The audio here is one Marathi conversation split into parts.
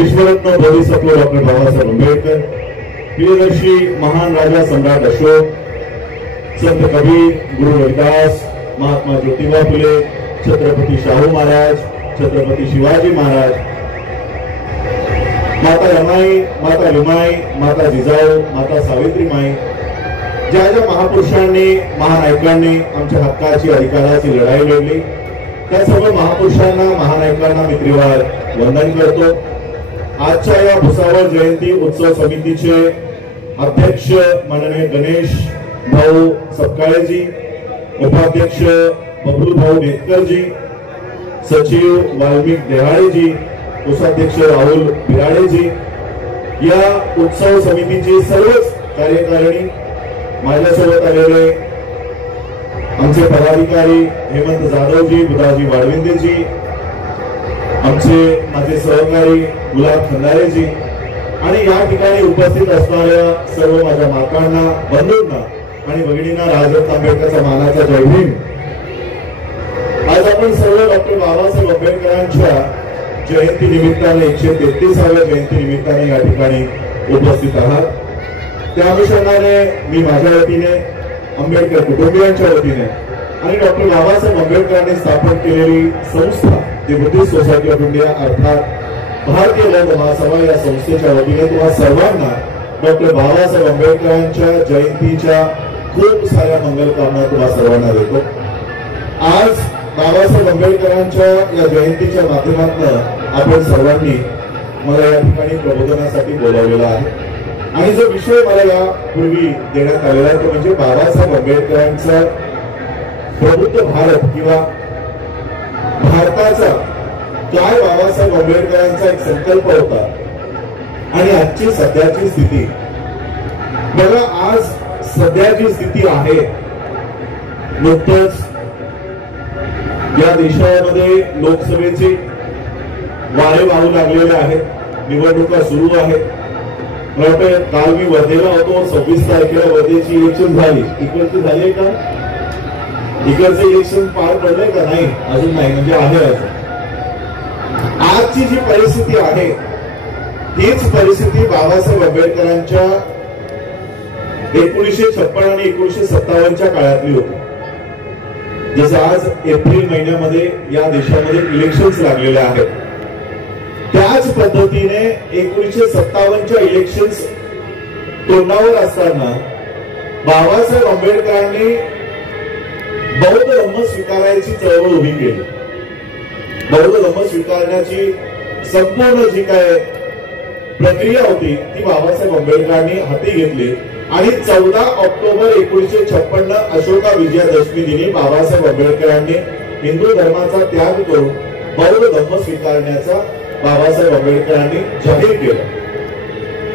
विश्वरत्न बोधिसत्व डॉक्टर बाबासाहेब आंबेडकर, प्रियदर्शी महान राजा सम्राट अशोक, संत कबीर, गुरु रविदास, महात्मा ज्योतिबा फुले, छत्रपती शाहू महाराज, छत्रपती शिवाजी महाराज, माता रमाई, माता लिमाई, माता जिजाऊ, माता सावित्रीमाई, ज्या ज्या महापुरुषांनी महानायकांनी आमच्या हक्काची अधिकाराची लढाई लढली त्या सर्व महापुरुषांना महानायकांना मी त्रिवार वंदन करतो। आजच्या या भुसावळ जयंती उत्सव समितीचे अध्यक्ष माननीय गणेश भाऊ सपकाळेजी, उपाध्यक्ष बबलू भाऊ नेतकरजी, सचिव वाल्मिक देहाळेजी, कोषाध्यक्ष राहुल बिराडेजी, या उत्सव समितीची सर्वच कार्यकारिणी, माझ्यासोबत आलेले आमचे पदाधिकारी हेमंत जाधवजी, बुधाजी वाडविंदेजी, आमचे माझे सहकारी गुलाब खंदारेजी आणि या ठिकाणी उपस्थित असणाऱ्या सर्व माझ्या मातांना, बंधूंना आणि भगिनींना राजरत्न आंबेडकरचा मानाचा जय भीम। आज आपण सर्व डॉक्टर बाबासाहेब आंबेडकरांच्या जयंती निमित्ताने 133व्या जयंती निमित्ताने या ठिकाणी उपस्थित आहात। त्या अनुषंगाने मी माझ्या वतीने, आंबेडकर कुटुंबियांच्या वतीने आणि डॉक्टर बाबासाहेब आंबेडकरांनी स्थापन केलेली संस्था दी बुद्धिस्ट सोसायटी ऑफ इंडिया अर्थात भारतीय बौद्ध महासभा या संस्थेच्या वतीने तुम्हा सर्वांना डॉक्टर बाबासाहेब आंबेडकरांच्या जयंतीच्या खूप साऱ्या मंगलकामना तुम्हा सर्वांना देतो। आज बाबासाहेब आंबेडकरांच्या या जयंतीच्या माध्यमातून आपण सर्वांनी मला या ठिकाणी प्रबोधनासाठी बोलावलेला आहे आणि जो विषय मला यापूर्वी देण्यात आलेला आहे तो म्हणजे बाबासाहेब आंबेडकरांचा प्रबुद्ध भारत किंवा भारताचा काय बाबासाहेब आंबेडकरांचा एक संकल्प होता आणि आजची सध्याची स्थिती बघा। आज सध्याची स्थिती आहे, नुकतंच या देशामध्ये लोकसभेचे वारे वाहू लागलेले आहेत, निवडणुका सुरू आहेत। काल मी वर्धेला होतो, 26 तारखेला वर्धेची इलेक्शन झाली, इकडची झाली का? इकडचं इलेक्शन पार पडलंय का? नाही, अजून नाही, म्हणजे आहे अजून। आजची जी परिस्थिती आहे हीच परिस्थिती बाबासाहेब आंबेडकरांच्या 1956 आणि 1957च्या काळातली होती। जसं आज एप्रिल महिन्यामध्ये या देशामध्ये इलेक्शन्स लागलेले आहेत, त्याच पद्धतीने 1957च्या इलेक्शन्स तोंडावर असताना बाबासाहेब आंबेडकरांनी बौद्ध धर्म स्वीकारायची चळवळ उभी केली। बौद्ध धर्म स्वीकारण्याची संपूर्ण जी काय प्रक्रिया होती ती बाबासाहेब आंबेडकरांनी हाती घेतली आणि 14 ऑक्टोबर 1956 अशोका विजयादशमी दिनी बाबासाहेब आंबेडकरांनी हिंदू धर्माचा त्याग करून बौद्ध धर्म स्वीकारण्याचा बाबासाहेब आंबेडकरांनी जाहीर केलं।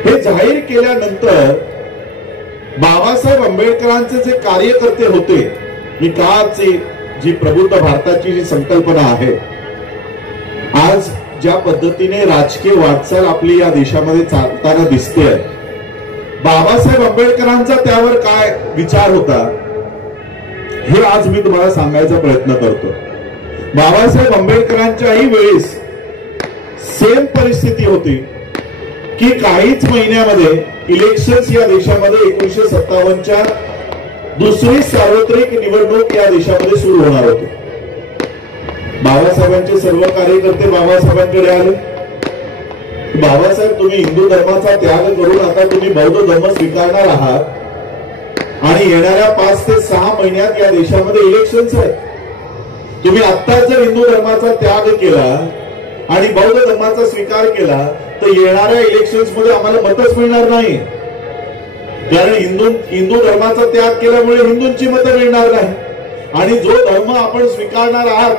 हे जाहीर केल्यानंतर बाबासाहेब आंबेडकरांचे जे कार्यकर्ते होते, ही काळाची जी प्रबुद्ध भारताची जी संकल्पना आहे, आज ज्या पद्धतीने राजकीय वाटचाल आपली या देशामध्ये चालताना दिसते, बाबासाहेब आंबेडकरांचा त्यावर काय विचार होता हे आज मी तुम्हाला सांगायचा प्रयत्न करतो। बाबासाहेब आंबेडकरांच्याही वेळेस सेम परिस्थिती होती की काहीच महिन्यामध्ये इलेक्शन्स या देशामध्ये 1957च्या दुसरी सार्वत्रिक निवडणूक या देशामध्ये सुरू होणार होती। बाबासाहेबांचे सर्व कार्यकर्ते बाबासाहेबांकडे आले, बाबासाहेब तुम्ही हिंदू धर्माचा त्याग करून आता तुम्ही बौद्ध धर्म स्वीकारणार आहात आणि येणाऱ्या 5 ते 6 महिन्यात या देशामध्ये इलेक्शन्स आहेत, तुम्ही आत्ताच जर हिंदू धर्माचा त्याग केला आणि बौद्ध धर्माचा स्वीकार केला तर येणाऱ्या इलेक्शन्स मध्ये आम्हाला मतच मिळणार नाही, कारण हिंदू धर्माचा त्याग केल्यामुळे हिंदूंची मतं मिळणार नाही आणि जो धर्म आपण स्वीकारणार आहात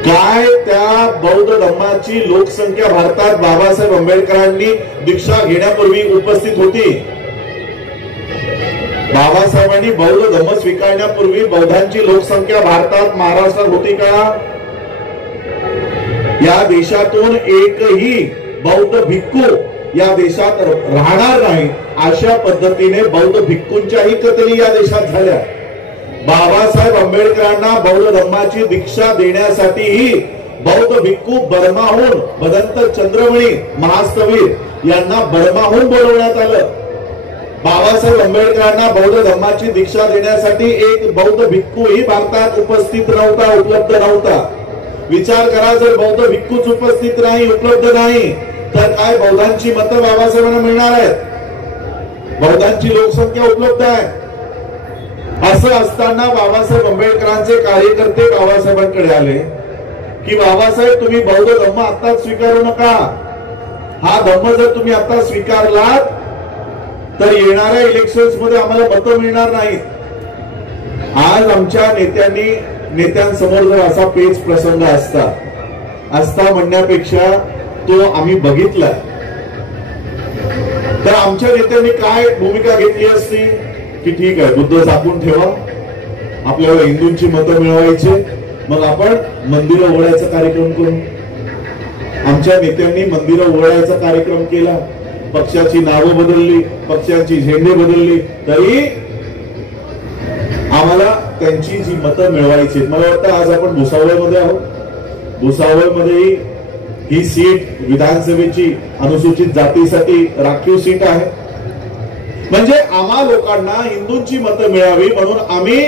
काय त्या बौद्ध धर्माची लोकसंख्या भारतात बाबासाहेब आंबेडकरांनी दीक्षा घेण्यापूर्वी उपस्थित होती। बाबासाहेबांनी बौद्ध धर्म स्वीकारण्यापूर्वी बौद्धांची लोकसंख्या भारतात महाराष्ट्रात होती का? या देशातून एकही बौद्ध भिक्खू या देशात राहणार नाही अशा पद्धतीने बौद्ध भिक्खूंच्याही कतली या देशात झाल्या। बाबासाहेब आंबेडकरांना बौद्ध धर्माची दीक्षा देण्यासाठीही बौद्ध भिक्खू बर्माहून भदंत चंद्रमणी महास्तवीर यांना बर्माहून बोलवण्यात आलं. बाबासाहेब आंबेडकरांना बौद्ध धर्माची दीक्षा देण्यासाठी एक बौद्ध भिक्खूही भारतात उपस्थित नव्हता, उपलब्ध नव्हता. विचार करा, जर बौद्ध भिक्खूच उपस्थित नाही, उपलब्ध नाही, तर काय बौद्धांची मतं बाबासाहेबांना मिळणार आहेत? बौद्धांची लोकसंख्या उपलब्ध आहे. असं असताना बाबासाहेब आंबेडकरांचे कार्यकर्ते बाबासाहेबांकडे आले की बाबासाहेब, तुम्ही बौद्ध धर्म आत्ताच स्वीकारू नका. हा धर्म जर तुम्ही आता स्वीकारलात तर येणाऱ्या इलेक्शन्स मध्ये आम्हाला मतं मिळणार नाहीत. आज आमच्या नेत्यांसमोर जर असा पेच प्रसंग असता म्हणण्यापेक्षा तो आम्ही बघितला, तर आमच्या नेत्यांनी काय भूमिका घेतली असती की ठीक आहे, बुद्ध झाकून ठेवा, आपल्याला हिंदूंची मतं मिळवायचे, मग आपण मंदिरं उघडायचा कार्यक्रम करू. आमच्या नेत्यांनी मंदिरं उघडायचा कार्यक्रम केला, पक्षाची नावं बदलली, पक्षाची झेंडे बदलली, तरी आम्हाला त्यांची जी मतं मिळवायची. मला वाटतं आज आपण भुसावळमध्ये आहोत. भुसावळमध्ये ही सीट विधानसभेची अनुसूचित जातीसाठी राखीव सीट आहे. म्हणजे आम्हा लोकांना हिंदूंची मतं मिळावी म्हणून आम्ही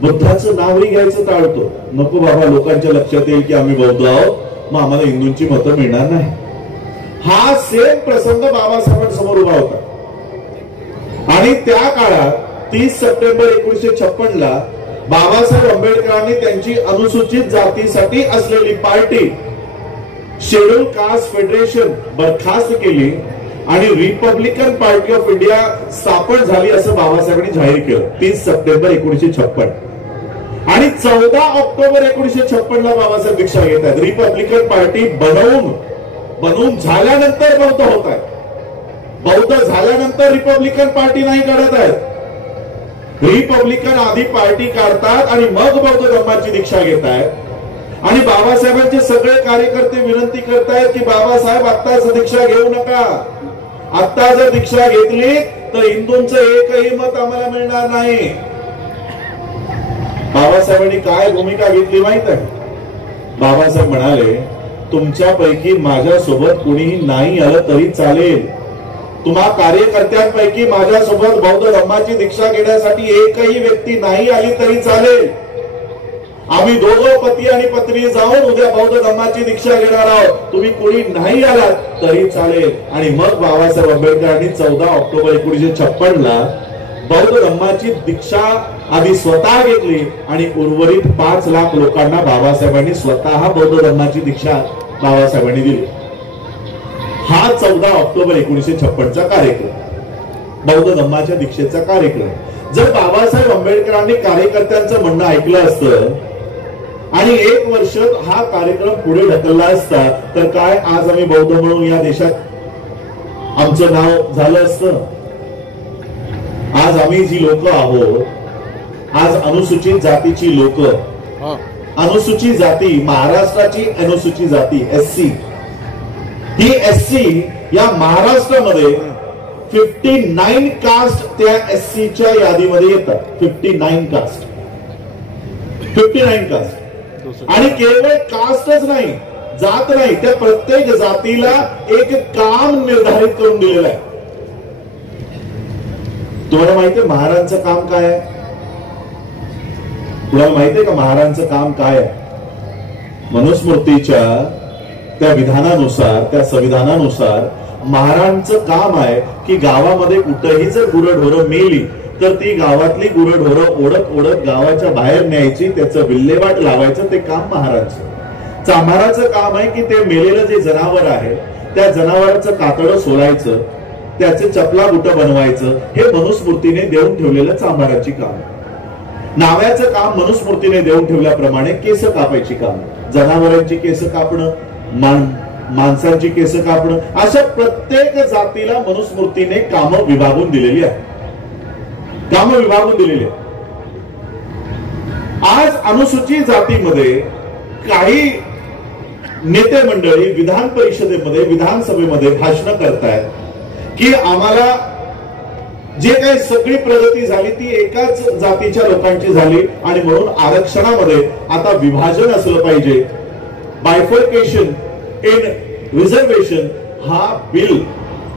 बुद्धाचं नावही घ्यायचं टाळतो. नको बाबा, लोकांच्या लक्षात येईल की आम्ही बौद्ध आहोत, मग आम्हाला हिंदूंची मतं मिळणार नाही. हा सेम प्रसंग बाबासाहेबांसमोर उभा होता. आणि त्या काळात 30 सप्टेंबर 1956 ला बाबासाहेब आंबेडकरांनी त्यांची अनुसूचित जातीसाठी असलेली पार्टी शेड्यूल कास्ट फेडरेशन बरखास्त केली आणि रिपब्लिकन पार्टी ऑफ इंडिया स्थापन झाली असं बाबासाहेबांनी जाहीर केलं 30 सप्टेंबर 1956. आणि 14 ऑक्टोबर 1956 ला बाबासाहेब दीक्षा घेत आहेत. रिपब्लिकन पार्टी बनवून झाल्यानंतर बौद्ध होत आहेत. बौद्ध झाल्यानंतर रिपब्लिकन पार्टी नाही काढत आहेत. रिपब्लिकन आधी पार्टी काढतात आणि मग बौद्ध धर्माची दीक्षा घेत आहेत. आणि बाबासाहेबांचे सगळे कार्यकर्ते विनंती करतायत की बाबासाहेब आत्ताच दीक्षा घेऊ नका. आत्ता जर दीक्षा घेतली तर हिंदूंचं एकही मत आम्हाला मिळणार नाही. बाबासाहेबांनी काय भूमिका घेतली माहित आहे? बाबासाहेब म्हणाले, तुमच्यापैकी माझ्यासोबत कुणीही नाही आलं तरी चालेल. तुम्हा कार्यकर्त्यांपैकी माझ्यासोबत बौद्ध धर्माची दीक्षा घेण्यासाठी एकही व्यक्ती नाही आली तरी चालेल. आम्ही दोघं पती आणि पत्नी जाऊन उद्या बौद्ध धर्माची दीक्षा घेणार आहोत. तुम्ही कुणी नाही आलात तरी चालेल. आणि मग बाबासाहेब आंबेडकरांनी 14 ऑक्टोबर 1956 ला बौद्ध धर्माची दीक्षा आधी स्वतः घेतली आणि उर्वरित 5 लाख लोकांना बाबासाहेबांनी स्वतः बौद्ध धर्माची दीक्षा बाबासाहेबांनी दिली. हा 14 ऑक्टोबर 1956 चा कार्यक्रम, बौद्ध धर्माच्या दीक्षेचा कार्यक्रम. जर बाबासाहेब आंबेडकरांनी कार्यकर्त्यांचं म्हणणं ऐकलं असतं आणि 1 वर्ष हा कार्यक्रम पुढे ढकलला असता तर काय आज आम्ही बौद्ध म्हणून या देशात आमचं नाव झालं असतं? आज आम्ही जी लोक आहोत, आज अनुसूचित जातीची लोक, अनुसूचित जाती, महाराष्ट्राची अनुसूचित जाती SC, ही SC या महाराष्ट्रामध्ये 59 कास्ट त्या SC च्या यादीमध्ये येतात. 59 कास्ट, 59 कास्ट. आणि केवळ कास्टच नाही, जात नाही, त्या प्रत्येक जातीला एक काम निर्धारित करून दिलेलं आहे. तुम्हाला माहितीये महाराजांचं काम काय आहे? तुम्हाला माहितीये का महाराजांचं काम काय आहे? मनुस्मृतीच्या त्या विधानानुसार, त्या संविधानानुसार महाराजांचं काम आहे की गावामध्ये कुठेही जर गुरढोरं मेली तर ती गावातली गुरढोरं ओढत गावाच्या बाहेर न्यायची, त्याचं विल्हेवाट लावायचं, ते काम महाराजांचं. चांभाराचं काम आहे की ते मेलेलं जे जनावर आहे त्या जनावरांचं कातडं सोलायचं, त्याचे चपला बुटं बनवायचं, हे मनुस्मृतीने देऊन ठेवलेलं चांभाराची काम. नाव्याचं काम मनुस्मृतीने देऊन ठेवल्याप्रमाणे केस कापायची काम, जनावरांची केस कापणं, माणसांची केस कापणं, अशा प्रत्येक जातीला मनुस्मृतीने कामं विभागून दिलेली आहे. कामं विभागून दिलेली आहे. आज अनुसूचित जातीमध्ये काही नेते मंडळी विधान परिषदेमध्ये, विधानसभेमध्ये भाषण करतायत की आम्हाला जे काही सगळी प्रगती झाली ती एकाच जातीच्या लोकांची झाली आणि म्हणून आरक्षणामध्ये आता विभाजन असलं पाहिजे. बायफर्केशन इन रिझर्वेशन हा बिल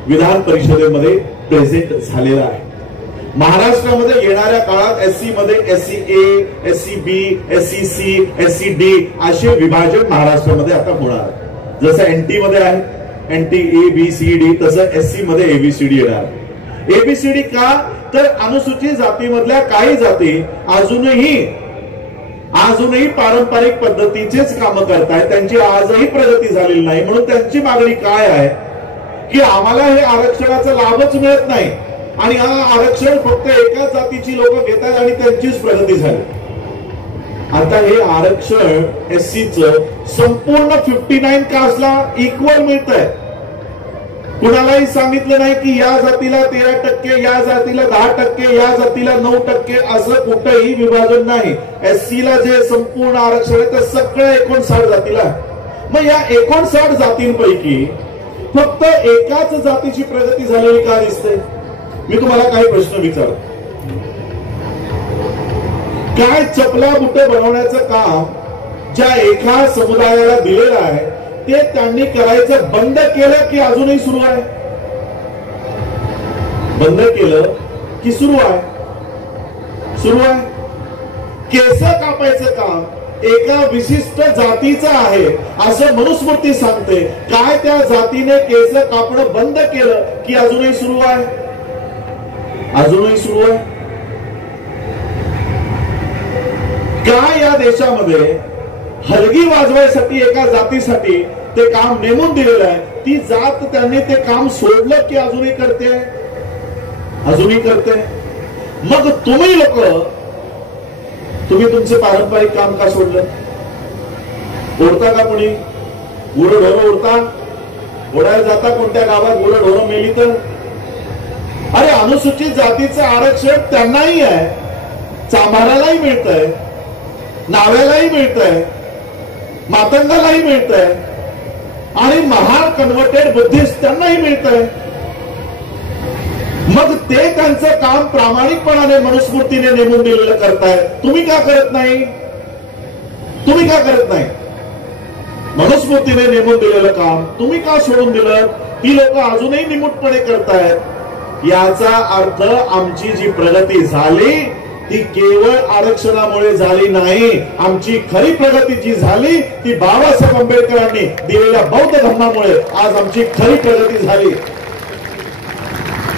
विधान परिषदेमध्ये प्रेझेंट झालेला आहे. महाराष्ट्रामध्ये येणाऱ्या काळात एससी मध्ये एससी ए, एससी बी, एससी सी, एससी डी असे विभाजन महाराष्ट्रामध्ये आता होणार आहे. जसं एनटी मध्ये आहे NT A B C D, तसं एससी मध्ये एबीसीडी येणार. एबीसीडी का तर अनुसूचित जातीमधल्या काही जाती अजूनही पारंपरिक पद्धतीचेच काम करतायत, त्यांची आजही प्रगती झालेली नाही. म्हणून त्यांची मागणी काय आहे की आम्हाला हे आरक्षणाचा लाभच मिळत नाही आणि हा आरक्षण फक्त एकाच जातीची लोक घेतात आणि त्यांचीच प्रगती झाली. आता हे आरक्षण एससीचं संपूर्ण 59 कास्टला इक्वल मिळत आहे. कुणालाही सांगितलं नाही की या जातीला 13%, या जातीला 10%, या जातीला 9%, असं कुठंही विभाजन नाही. एससीला जे संपूर्ण आरक्षण आहे ते सगळं 59 जातीला. मग या 59 जातींपैकी फक्त एकाच जातीची प्रगती झालेली का दिसते? मी तुम्हाला काही प्रश्न विचारतो. काय चपला बुट बनवण्याचं काम ज्या एका समुदायाला दिलेलं आहे ते त्यांनी करायचं बंद केलं की अजूनही सुरू आहे? बंद केलं की सुरू आहे? सुरू आहे. केस कापायचं काम एका विशिष्ट जातीचं आहे असं मनुस्मृती सांगते. काय त्या जातीने केस कापणं बंद केलं की अजूनही सुरू आहे? अजूनही सुरू आहे. काय या देशामध्ये हलगी वाजवायसाठी एका जातीसाठी ते काम नेमून दिलेलं आहे, ती जात त्यांनी ते काम सोडलं की अजूनही करते? अजूनही करते. मग तुम्ही लोक तुम्ही तुमचे पारंपरिक काम का सोडलं? ओढता का कोणी? गुरं ढोरं ओढता? ओढायला जाता कोणत्या गावात गुरं ढोरं मेली तर? अरे अनुसूचित जातीचं आरक्षण त्यांनाही आहे, चांभारालाही मिळतंय, नाव्यालाही मिळतंय, मातंगालाही मिळतंय आणि महान कन्व्हर्टेड बुद्धिस्ट त्यांनाही मिळतंय. मग ते त्यांचं काम प्रामाणिकपणाने मनुस्मृतीने नेमून दिलेलं करताय. तुम्ही का करत नाही? तुम्ही का करत नाही? मनुस्मृतीने नेमून दिलेलं काम तुम्ही का सोडून दिलं? ही लोक अजूनही निमूटपणे करतायत. याचा अर्थ आमची जी प्रगती झाली ती केवळ आरक्षणामुळे झाली नाही. आमची खरी प्रगती जी झाली ती बाबासाहेब आंबेडकरांनी दिलेल्या बौद्ध धर्मामुळे आज आमची खरी प्रगती झाली.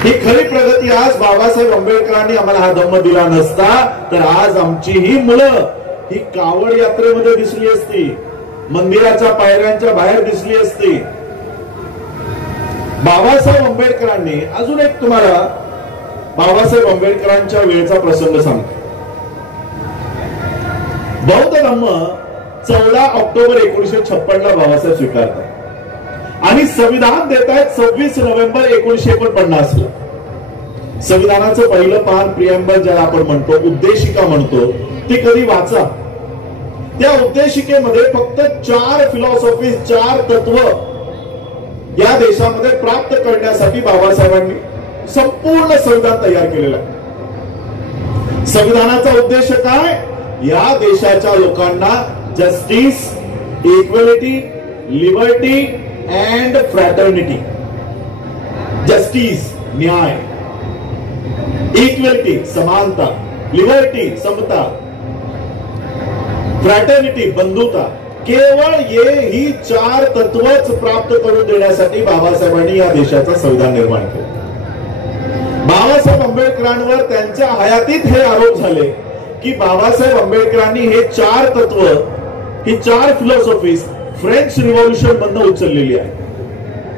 ही खरी प्रगती आज बाबासाहेब आंबेडकरांनी आम्हाला हा धम्म दिला नसता तर आज आमची ही मुलं ही कावड यात्रेमध्ये दिसली असती, मंदिराच्या पायऱ्यांच्या बाहेर दिसली असती. बाबासाहेब आंबेडकरांनी अजून एक तुम्हाला बाबासाहेब आंबेडकरांच्या वेळेचा प्रसंग सांगतो. बौद्ध धम्म 14 ऑक्टोबर 1956 ला बाबासाहेब स्वीकारतात आणि संविधान देत आहेत 26 नोव्हेंबर 1949 ला. संविधानाचं पहिलं पान प्रिएम्बल ज्याला आपण म्हणतो, उद्देशिका म्हणतो, ती कधी वाचा. त्या उद्देशिकेमध्ये फक्त 4 फिलॉसॉफी, 4 तत्व या देशामध्ये प्राप्त करण्यासाठी बाबासाहेबांनी संपूर्ण संविधान तयार केलेलं आहे. संविधानाचा उद्देश काय? या देशाच्या लोकांना justice, equality, liberty and fraternity. Justice न्याय, इक्वॅलिटी समानता, लिबर्टी समता, फ्रॅटर्निटी बंधुता. केवळ ही 4 तत्वच प्राप्त करून देण्यासाठी बाबासाहेबांनी या देशाचं संविधान निर्माण केलं. बाबासाहेब आंबेडकरांवर त्यांच्या हयातीत हे आरोप झाले की बाबासाहेब आंबेडकरांनी हे 4 तत्व, ही 4 फिलॉसॉफीज फ्रेंच रिव्हॉल्युशन मधनं उचललेली आहे.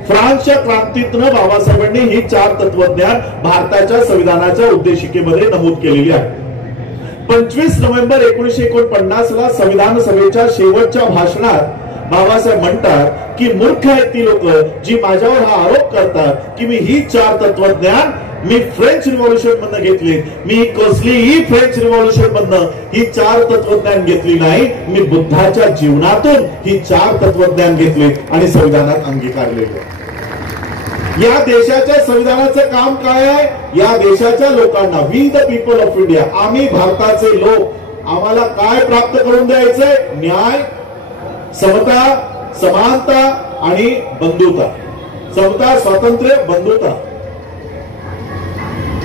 फ्रान्सच्या क्रांतीतनं बाबासाहेबांनी ही 4 तत्वज्ञान भारताच्या संविधानाच्या उद्देशिकेमध्ये नमूद केलेली आहे. 25 नोव्हेंबर 1949 ला संविधान सभेच्या शेवटच्या भाषणात बाबासाहेब म्हणतात की मूर्ख आहेत ती लोक जी माझ्यावर हा आरोप करतात की मी ही 4 तत्वज्ञान मी फ्रेंच रिव्हॉल्युशन मधनं घेतली. मी कसलीही फ्रेंच रिव्हॉल्युशन मधनं ही 4 तत्वज्ञान घेतली नाही. मी बुद्धाच्या जीवनातून ही 4 तत्वज्ञान घेतली आणि संविधानात अंगीकारलेले. या देशाच्या संविधानाचं काम काय आहे? या देशाच्या लोकांना, we the people of India, आम्ही भारताचे लोक, आम्हाला काय प्राप्त करून द्यायचंय? न्याय, समता, समानता आणि बंधुता, समता, स्वातंत्र्य, बंधुता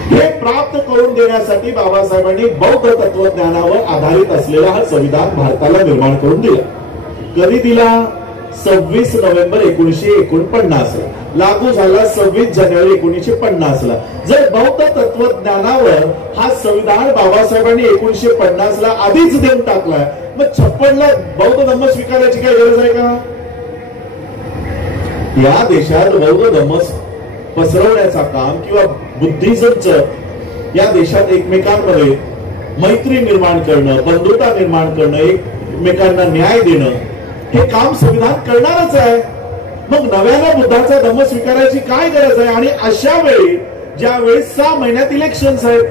हे प्राप्त करून देण्यासाठी बाबासाहेबांनी बौद्ध तत्वज्ञानावर आधारित असलेला हा संविधान भारताला निर्माण करून दिला. कधी दिला? 26 नोव्हेंबर 1949 लागू झाला 26 जानेवारी 1950 ला. जर बौद्ध तत्वज्ञानावर हा संविधान बाबासाहेबांनी 1950 ला आधीच देऊन टाकलाय, मग 56 ला बौद्ध धम्म स्वीकारायची काय गरज आहे का? या देशात बौद्ध धम्म पसरवण्याचा काम किंवा बुद्धिझमचं या देशात एकमेकांमध्ये मैत्री निर्माण करणं, बंधुता निर्माण करणं, एकमेकांना न्याय देणं हे काम संविधान करणारच आहे. मग नव्यानं बुद्धाचा धम्म स्वीकारायची काय गरज आहे? आणि अशा वेळी ज्यावेळी 6 महिन्यात इलेक्शन्स आहेत,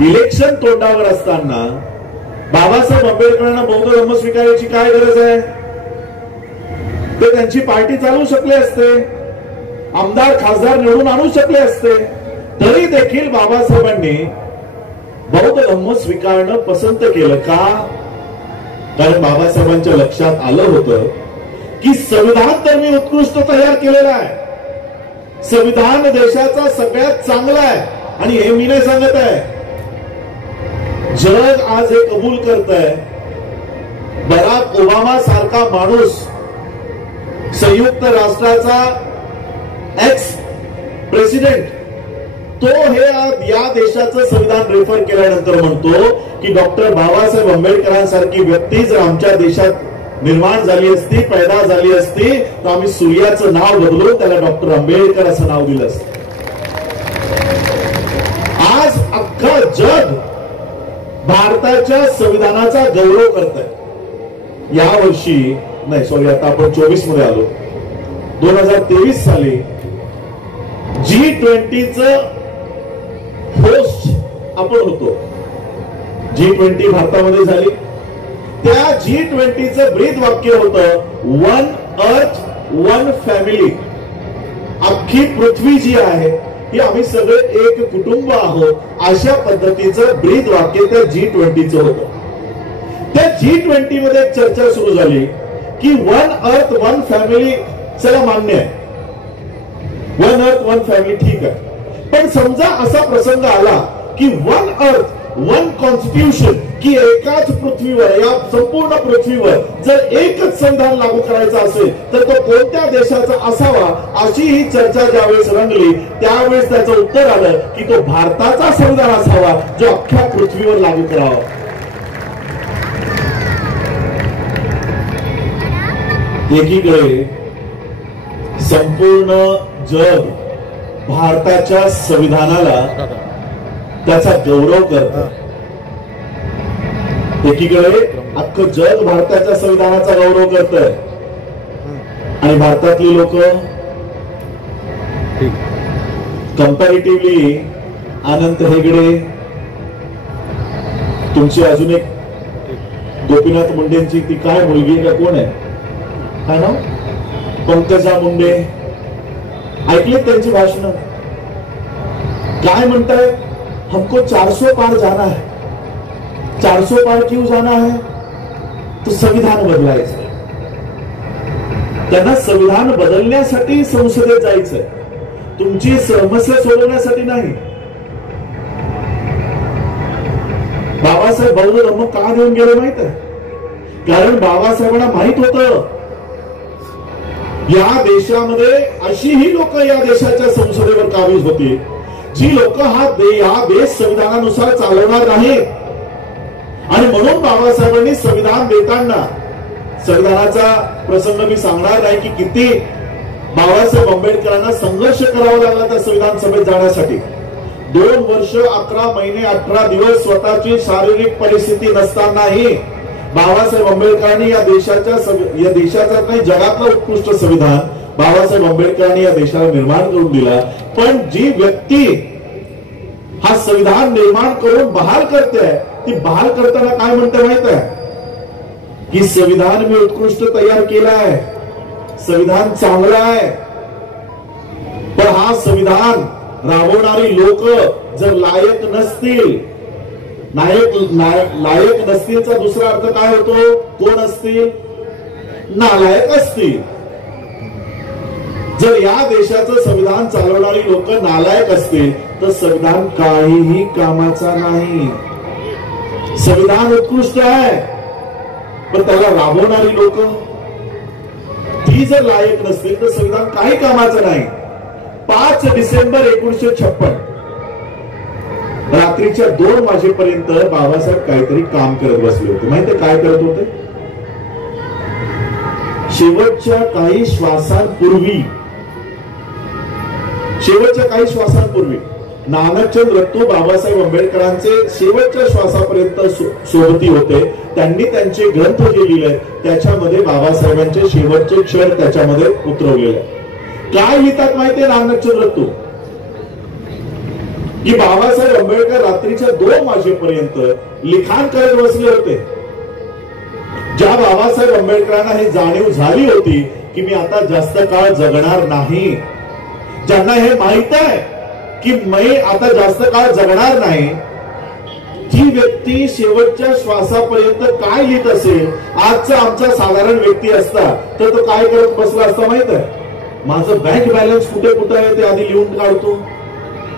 इलेक्शन तोंडावर असताना बाबासाहेब आंबेडकरांना बौद्ध धम्म स्वीकारायची काय गरज आहे? ते त्यांची पार्टी चालवू शकले असते, आमदार खासदार निवडून आणू शकले असते, तरी देखील बाबासाहेबांनी बौद्ध धम्म स्वीकारणं पसंत केलं का? कारण बाबासाहेबांच्या लक्षात आलं होतं की संविधान तर मी उत्कृष्ट तयार केलेलं आहे, संविधान देशाचा सगळ्यात चांगला आहे. आणि हे मी नाही सांगत आहे, जग आज हे कबूल करत आहे. बराक ओबामा सारखा माणूस, संयुक्त राष्ट्राचा एक्स प्रेसिडेंट, तो हे या देशाचं संविधान रेफर केल्यानंतर म्हणतो की डॉक्टर बाबासाहेब आंबेडकरांसारखी व्यक्ती जर आमच्या देशात निर्माण झाली असती, पैदा झाली असती, तर आम्ही सूर्याचं नाव बदलून त्याला डॉक्टर आंबेडकर असं नाव दिलं असतं. आज अख्खं जग भारताच्या संविधानाचा गौरव करत आहे. या वर्षी नाही, सॉरी, आता आपण 24 मध्ये आलो. 2023 साली G20 होस्ट आपण होतो. G20 भारतामध्ये झाली. त्या G20 ब्रीद वाक्य होतं, वन अर्थ वन फॅमिली. अख्खी पृथ्वी जी आहे ही आम्ही सगळे एक कुटुंब आहोत, अशा पद्धतीचं ब्रीद वाक्य त्या G20 होतं. त्या G20 मध्ये एक चर्चा सुरू झाली की वन अर्थ वन फॅमिली चला मान्य आहे, वन अर्थ वन फॅमिली ठीक आहे, पण समजा असा प्रसंग आला की वन अर्थ वन कॉन्स्टिट्यूशन, की एकाच पृथ्वीवर, या संपूर्ण पृथ्वीवर जर एकच संविधान लागू करायचं असेल तर तो कोणत्या देशाचा असावा, अशी ही चर्चा ज्यावेळेस रंगली त्यावेळेस त्याचं उत्तर आलं की तो भारताचा संविधान असावा जो अख्ख्या पृथ्वीवर लागू करावा. एकीकडे संपूर्ण जग भारताच्या संविधानाला त्याचा गौरव करतं, एकीकडे अख्खं जग भारताच्या संविधानाचा गौरव करतंय, आणि भारतातली लोक कंपॅरेटिव्हली अनंत हेगडे, तुमची अजून एक गोपीनाथ मुंडेंची ती काय मुलगी का कोण आहे, काय नाव, पंकजा मुंडे, ऐकले त्यांची भाषण, काय म्हणताय, हमको 400 पार जाना है. 400 पार क्यों जाना है? तो संविधान बदलायचं. त्यांना संविधान बदलण्यासाठी संसदेत जायचंय, तुमची समस्या सोडवण्यासाठी नाही. बाबासाहेब बौद्ध धम्म का देऊन गेले माहित आहे? कारण बाबासाहेबांना माहित होतं या देशामध्ये अशीही लोक या देशाच्या संसदेवर काबीज होती जी लोक या देश संविधानानुसार चालवणार नाही. आणि म्हणून बाबासाहेबांनी संविधान देताना, संविधानाचा प्रसंग मी सांगणार नाही की किती बाबासाहेब आंबेडकरांना संघर्ष करावा लागला त्या संविधान सभेत जाण्यासाठी. 2 वर्ष 11 महिने 18 दिवस स्वतःची शारीरिक परिस्थिती नसतानाही बाबासाहेब आंबेडकरांनी या देशाचा नाही जगातलं उत्कृष्ट संविधान बाबासाहेब आंबेडकरांनी या देशाला निर्माण करून दिला. पण जी व्यक्ती हा संविधान निर्माण करून बहाल करते, ती बहाल करताना काय म्हणते माहित आहे की संविधान मी उत्कृष्ट तयार केला आहे, संविधान चांगलं आहे, पण हा संविधान राबवणारी लोक जर लायक नसतील लायक नसतीलचा दुसरा अर्थ काय होतो? कोण असतील? नालायक असतील. जर या देशाचं संविधान चालवणारी लोक नालायक असतील तर संविधान काहीही कामाचा नाही. संविधान उत्कृष्ट आहे, पण त्याला राबवणारी लोक ती जर लायक नसतील तर संविधान काही कामाचं नाही. 5 डिसेंबर 1956 रात्रीच्या 2 वाजेपर्यंत बाबासाहेब काहीतरी काम करत बसले होते. माहिती काय करत होते? शेवटच्या काही श्वासांपूर्वी नानकचंद रत्तू बाबासाहेब आंबेडकरांचे शेवटच्या श्वासापर्यंत सोबती होते. त्यांनी त्यांचे ग्रंथ जे लिहिले त्याच्यामध्ये बाबासाहेबांचे शेवटचे क्षण त्याच्यामध्ये उतरवलेले. काय लिहितात माहितीये नानकचंद रत्तू? की बाबासाहेब आंबेडकर रात्रीच्या 2 वाजेपर्यंत लिखाण करत बसले होते. ज्या बाबासाहेब आंबेडकरांना ही जाणीव झाली होती की मी आता जास्त काळ जगणार नाही, ज्यांना हे माहित आहे की मी आता जास्त काळ जगणार नाही, ती व्यक्ती शेवटच्या श्वासापर्यंत काय लिहित असेल? आजचा आमचा साधारण व्यक्ती असता तर तो काय करत बसला असता माहित आहे? माझं बँक बॅलन्स कुठे कुठे आहे ते आधी लिहून काढतो.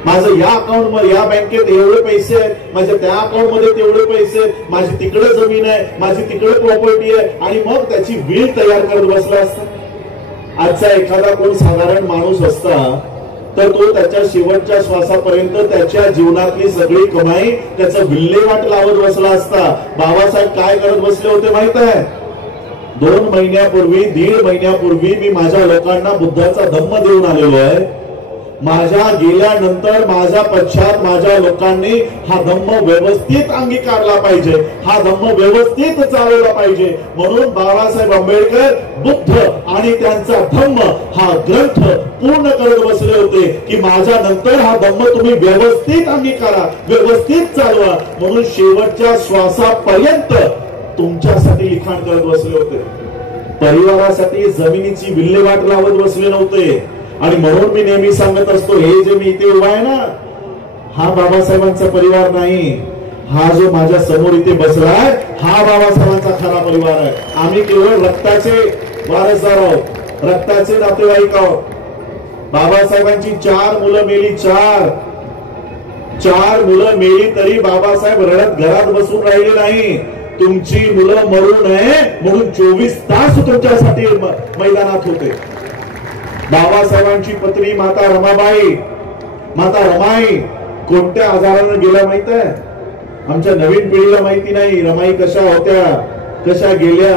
माझं या अकाउंट मध्ये या बँकेत एवढे पैसे आहेत, माझ्या त्या अकाउंट मध्ये तेवढे पैसे आहेत, माझी तिकडे जमीन आहे, माझी तिकडे प्रॉपर्टी आहे, आणि मग त्याची बिल तयार करत बसला असता. आजचा एखादा कोण साधारण माणूस असता तर तो त्याच्या शेवटच्या श्वासापर्यंत त्याच्या जीवनातली सगळी कमाई त्याचं विल्हेवाट लावत बसला असता. बाबासाहेब काय करत बसले होते माहित आहे? 2 महिन्यापूर्वी 1.5 महिन्यापूर्वी मी माझ्या लोकांना बुद्धाचा धम्म देऊन आलेलो आहे. माझ्या गेल्यानंतर माझ्या पश्चात माझ्या लोकांनी हा धम्म व्यवस्थित अंगीकारला पाहिजे, हा धम्म व्यवस्थित चालवला पाहिजे. म्हणून बाबासाहेब आंबेडकर बुद्ध आणि त्यांचा धम्म हा ग्रंथ पूर्ण करत बसले होते की माझ्या नंतर हा धम्म तुम्ही व्यवस्थित अंगीकारा, व्यवस्थित चालवा. म्हणून शेवटच्या श्वासापर्यंत तुमच्यासाठी लिखाण करत बसले होते. परिवारासाठी जमिनीची विल्हेवाट लावत बसले नव्हते. आणि म्हणून मी नेहमी सांगत असतो, हे जे मी इथे उभा आहे ना, हा बाबासाहेबांचा परिवार नाही. हा जो माझ्या समोर इथे बसलाय हा बाबासाहेबांचा खरा परिवार आहे. आम्ही केवळ रक्ताचे वारसदार आहोत, रक्ताचे नातेवाईक आहोत. बाबासाहेबांची 4 मुलं मेली, 4 मुलं मेली तरी बाबासाहेब रडत घरात बसून राहिले नाही. तुमची मुलं मरू नये म्हणून 24 तास तुमच्यासाठी मैदानात होते. बाबासाहेबांची पत्नी माता रमाबाई कोणत्या आजाराने गेल्या माहित आहे? आमच्या नवीन पिढीला माहिती नाही रमाई कशा होत्या, कशा गेल्या.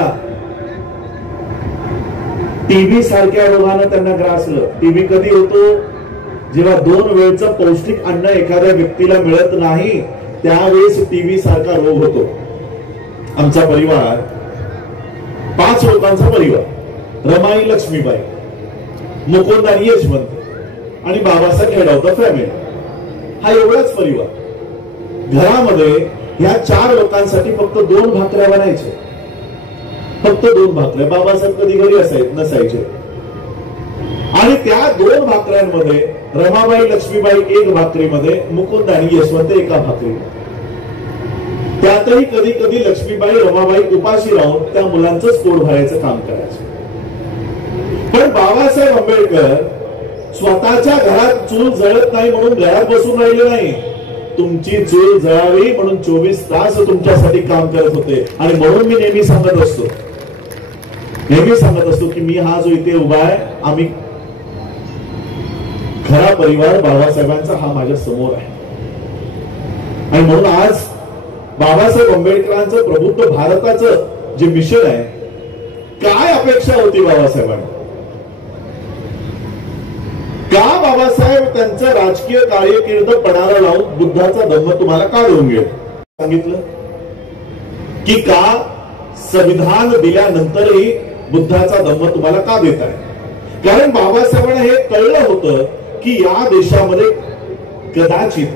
टीबी सारख्या रोगानं त्यांना ग्रासलं. टीबी कधी होतो? जेव्हा 2 वेळचं पौष्टिक अन्न एखाद्या व्यक्तीला मिळत नाही त्यावेळेस टीबी सारखा रोग होतो. आमचा परिवार 5 लोकांचा परिवार, रमाई लक्ष्मीबाई, मुकुंद आणि यशवंत आणि Babasaheb head of the family, हा एवढाच परिवार. घरामध्ये ह्या 4 लोकांसाठी फक्त 2 भाकऱ्या बनायचे, फक्त 2 भाकऱ्या. बाबासाहेब कधी घरी नसायचे. आणि त्या 2 भाकऱ्यांमध्ये रमाबाई लक्ष्मीबाई 1 भाकरीमध्ये, मुकुंद आणि यशवंत 1 भाकरीमध्ये. त्यातही कधी कधी लक्ष्मीबाई रमाबाई उपाशी राहून त्या मुलांचं पोट भरायचं काम करायचे. पण बाबासाहेब आंबेडकर स्वतःच्या घरात चूल जळत नाही म्हणून घरात बसून राहिले नाही. तुमची चूल जळावी म्हणून 24 तास तुमच्यासाठी काम करत होते. आणि म्हणून मी नेहमी सांगत असतो की मी हा जो इथे उभा आहे, आम्ही खरा परिवार बाबासाहेबांचा हा माझ्या समोर आहे. आणि म्हणून आज बाबासाहेब आंबेडकरांचं प्रबुद्ध भारताचं जे मिशन आहे, काय अपेक्षा होती बाबासाहेबांना? का बाबासाहेब त्यांचं राजकीय कार्यकिर्द पणाला लावून बुद्धाचा धम्म तुम्हाला का देऊन गेले? सांगितलं की का संविधान दिल्यानंतरही बुद्धाचा धम्म तुम्हाला का देत आहे? कारण बाबासाहेबांना हे कळलं होतं की या देशामध्ये कदाचित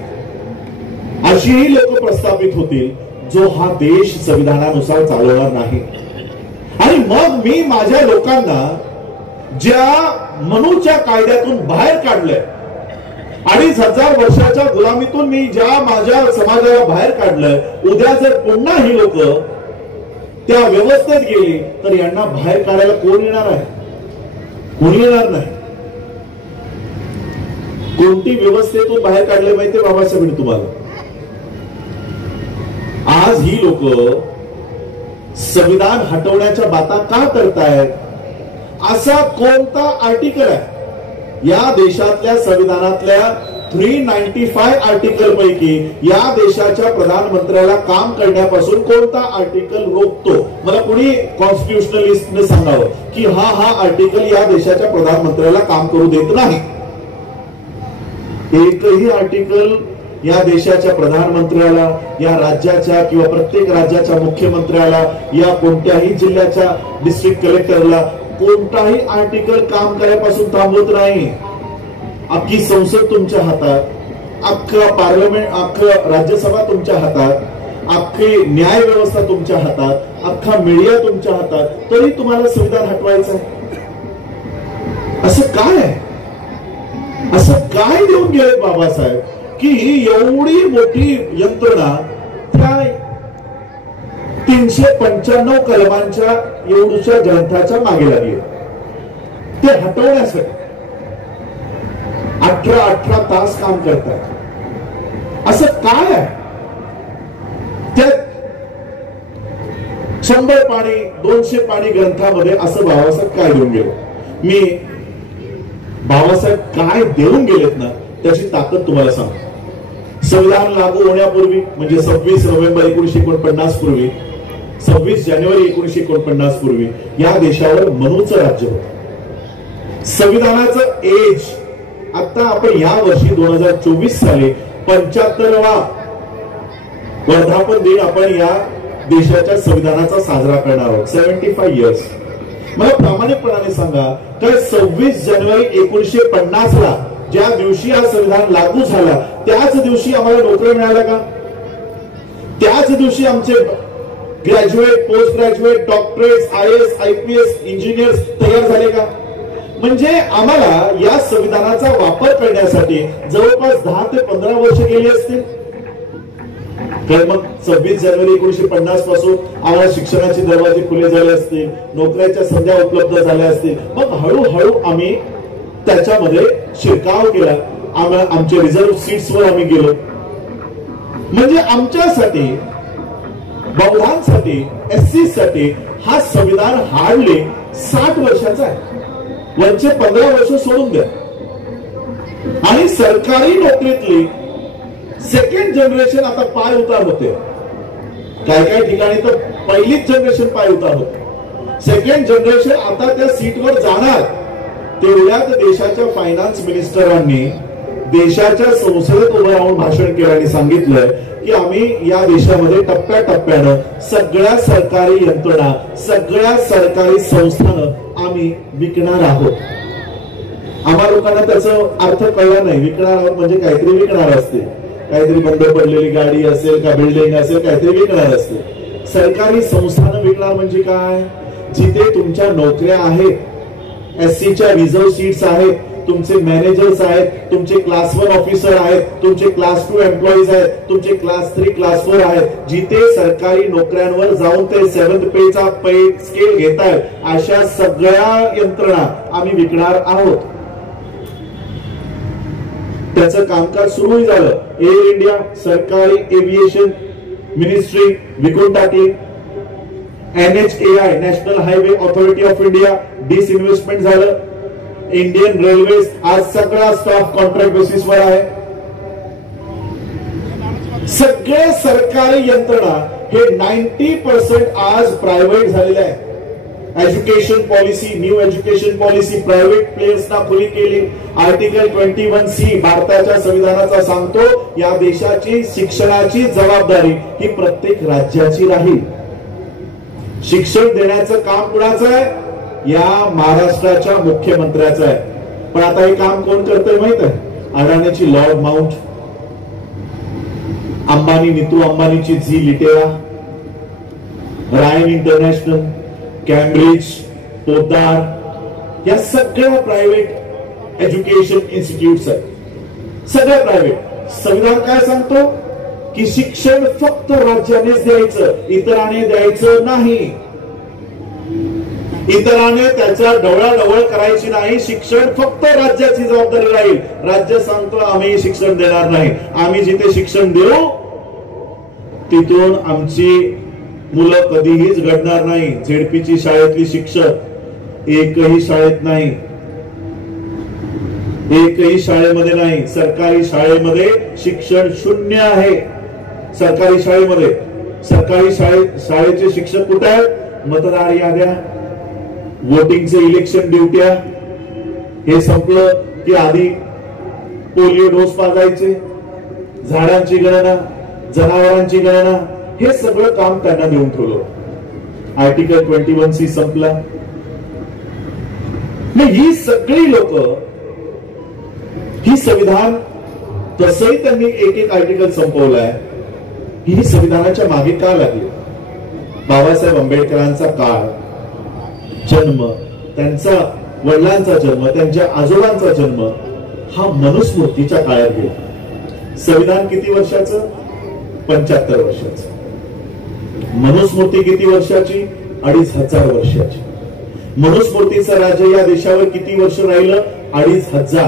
अशीही लोक प्रस्थापित होतील जो हा देश संविधानानुसार चालवणार नाही. आणि मग मी माझ्या लोकांना ज्या मनूच्या कायद्यातून बाहेर काढलंय 2,500 वर्षाच्या गुलामीतून मी ज्या माझ्या समाजाला बाहेर काढलं, उद्या जर पुन्हा ही लोक त्या व्यवस्थेत गेली तर यांना बाहेर काढायला कोण येणार आहे? कोणी येणार नाही. कोणती व्यवस्थेतून बाहेर काढले माहितीये बाबासाहेब तुम्हाला? आज ही लोक संविधान हटवण्याच्या बाता का करतायत? असा कोणता आर्टिकल आहे या देशातल्या संविधानातल्या 395 आर्टिकल पैकी या देशाच्या प्रधानमंत्र्याला काम करण्यापासून कोणता आर्टिकल रोखतो? मला कोणी कॉन्स्टिट्युशनलिस्टने सांगावं की हा आर्टिकल या देशाच्या प्रधानमंत्र्याला काम करू देत नाही. एकही आर्टिकल या देशाच्या प्रधानमंत्र्याला, या राज्याच्या किंवा प्रत्येक राज्याच्या मुख्यमंत्र्याला, या कोणत्याही जिल्ह्याच्या डिस्ट्रिक्ट कलेक्टरला कोणताही आर्टिकल काम करायपासून थांबवत नाही. अख्खी संसद तुमच्या हातात, अख्खं पार्लमेंट, अख्खं राज्यसभा तुमच्या हातात, अख्खी न्याय व्यवस्था तुमच्या हातात, अख्खा मीडिया तुमच्या हातात, तरी तुम्हाला संविधान हटवायचं आहे. असं काय आहे? असं काय देऊन गेले बाबासाहेब की एवढी मोठी यंत्रणा त्या 395 कलमांच्या एवढ्या ग्रंथाच्या मागे लागली? ते हटवण्यासाठी 18 तास काम करतात. असं काय आहे? त्यात 100 पाणी 200 पाणी ग्रंथामध्ये असं बाबासाहेब काय देऊन गेले? मी बाबासाहेब काय देऊन गेलेत ना त्याची ताकद तुम्हाला सांगतो. संविधान लागू होण्यापूर्वी म्हणजे 26 नोव्हेंबर 1949 पूर्वी, 26 जानेवारी 1949 पूर्वी या देशावर मनूचं राज्य होतं. संविधानाचं एज आता आपण या वर्षी 2024 साली 75वा वर्धापन दिन आपण या देशाच्या संविधानाचा साजरा करणार आहोत. 75 इयर्स. मला प्रामाणिकपणाने सांगा, काय 26 जानेवारी 1950 ला ज्या दिवशी हा संविधान लागू झाला त्याच दिवशी आम्हाला नोकऱ्या मिळाल्या का? त्याच दिवशी आमचे graduate, post graduate, doctorate, IAS, IPS, engineers तयार झाले का? म्हणजे आम्हाला या संविधानाचा वापर करण्यासाठी जवळपास 10 ते 15 वर्ष गेली असतील. तर मग 26 जानेवारी 1950 पासून आम्हाला शिक्षणाचे दरवाजे खुले झाले असतील, नोकऱ्याच्या संध्या उपलब्ध झाल्या असतील. मग हळूहळू आम्ही त्याच्यामध्ये शिरकाव केला. आमच्या रिझर्व्ह सीट्सवर आम्ही गेलो. म्हणजे आमच्यासाठी, बौद्धांसाठी, SC साठी हा संविधान हार्डली 60 वर्षाचा आहे. वरचे 15 वर्ष सोडून द्या. आणि सरकारी नोकरीतली सेकंड जनरेशन आता पाय उतार होते. काय ठिकाणी तर पहिलीच जनरेशन पाय उतार होते. सेकंड जनरेशन आता त्या सीटवर जाणार. तेवढ्यात देशाच्या फायनान्स मिनिस्टरांनी देशाच्या संसदेत उभं राहून भाषण केलं आणि सांगितलं की आम्ही या देशामध्ये टप्प्याटप्प्यानं सगळ्या सरकारी यंत्रणा, सगळ्या सरकारी संस्थांना आम्ही विकणार आहोत. आम्हा लोकांना त्याचा अर्थ कळला नाही. विकणार आहोत म्हणजे काहीतरी विकणार असते, काहीतरी बंद पडलेली गाडी असेल का बिल्डिंग असेल, काहीतरी विकणार असते. सरकारी संस्थानं विकणार म्हणजे काय? जिथे तुमच्या नोकऱ्या आहेत, SCच्या रिझर्व्ह सीट्स आहेत, तुमचे मॅनेजर्स आहेत, तुमचे क्लास 1 ऑफिसर आहेत, तुमचे क्लास 2 एम्प्लॉईज आहेत, तुमचे क्लास 3 क्लास 4 आहेत, जिथे सरकारी नोकऱ्यांवर जाऊन ते 7th पेचा पे स्केल घेतायत, अशा सगळ्या यंत्रणा आम्ही विकणार आहोत. त्याचं कामकाज सुरूही झालं. एअर इंडिया, सरकारी एव्हिएशन मिनिस्ट्री विकून टाकली. NHAI, national highway authority of India, disinvestment झालं. इंडियन रेल्वेज आज सगळा स्टाफ कॉन्ट्रॅक्ट बेसिसवर आहे. सगळे सरकारी यंत्रणा हे 90% आज प्रायव्हेट झालेले आहे. Education policy, new education policy private प्लेयर्सना खुली केली. आर्टिकल 21C भारताच्या संविधानाचा सांगतो या देशाची शिक्षणाची जबाबदारी ही प्रत्येक राज्याची राहील. शिक्षण देण्याचं काम कुणाचं आहे? या महाराष्ट्राच्या मुख्यमंत्र्याचं आहे. पण आता हे काम कोण करतंय माहित आहे? अडाणीची लॉर्ड माउंट, अंबानी, नीतू अंबानीची Zee Litera, Ryan International, Cambridge, Poddar, या सगळ्या प्रायव्हेट एज्युकेशन इन्स्टिट्यूट्स आहेत. सगळं प्रायव्हेट. संविधान काय सांगतो की शिक्षण फक्त राज्यानेच द्यायचं, इतरांनी द्यायचं नाही. इतरांनी त्याच्या डवळाडवळ करायची नाही. शिक्षण फक्त राज्याची जबाबदारी राहील. राज्य सांगतो आम्ही शिक्षण देणार नाही. आम्ही जिथे शिक्षण देऊ तिथून आमची मुलं कधीहीच घडणार नाही. झेडपीची शाळेतली शिक्षक एकही शाळेत नाही, एकही शाळेमध्ये नाही. सरकारी शाळेमध्ये शिक्षण शून्य आहे. सरकारी शाळेमध्ये शाळेचे शिक्षक कुठे आहेत? मतदार याद्या, वोटिंगचे इलेक्शन ड्युट्या, हे संपलं की आधी पोलिओ डोस पाजायचे, झाडांची गणना, जनावरांची गणना, हे सगळं काम त्यांना देऊन ठेवलं. आर्टिकल 21C संपला. ही सगळी लोक, ही संविधान तसंही त्यांनी एक एक आर्टिकल संपवलाय. ही संविधानाच्या मागे का लागली? बाबासाहेब आंबेडकरांचा काळ, जन्म, त्यांचा वडिलांचा जन्म, त्यांच्या आजोबांचा जन्म हा मनुस्मृतीच्या काळात गेला. संविधान किती वर्षाचं? 75 वर्षाचं. मनुस्मृती किती वर्षाची? 2500 वर्षाची. मनुस्मृतीचं राज्य या देशावर किती वर्ष राहिलं? 2500.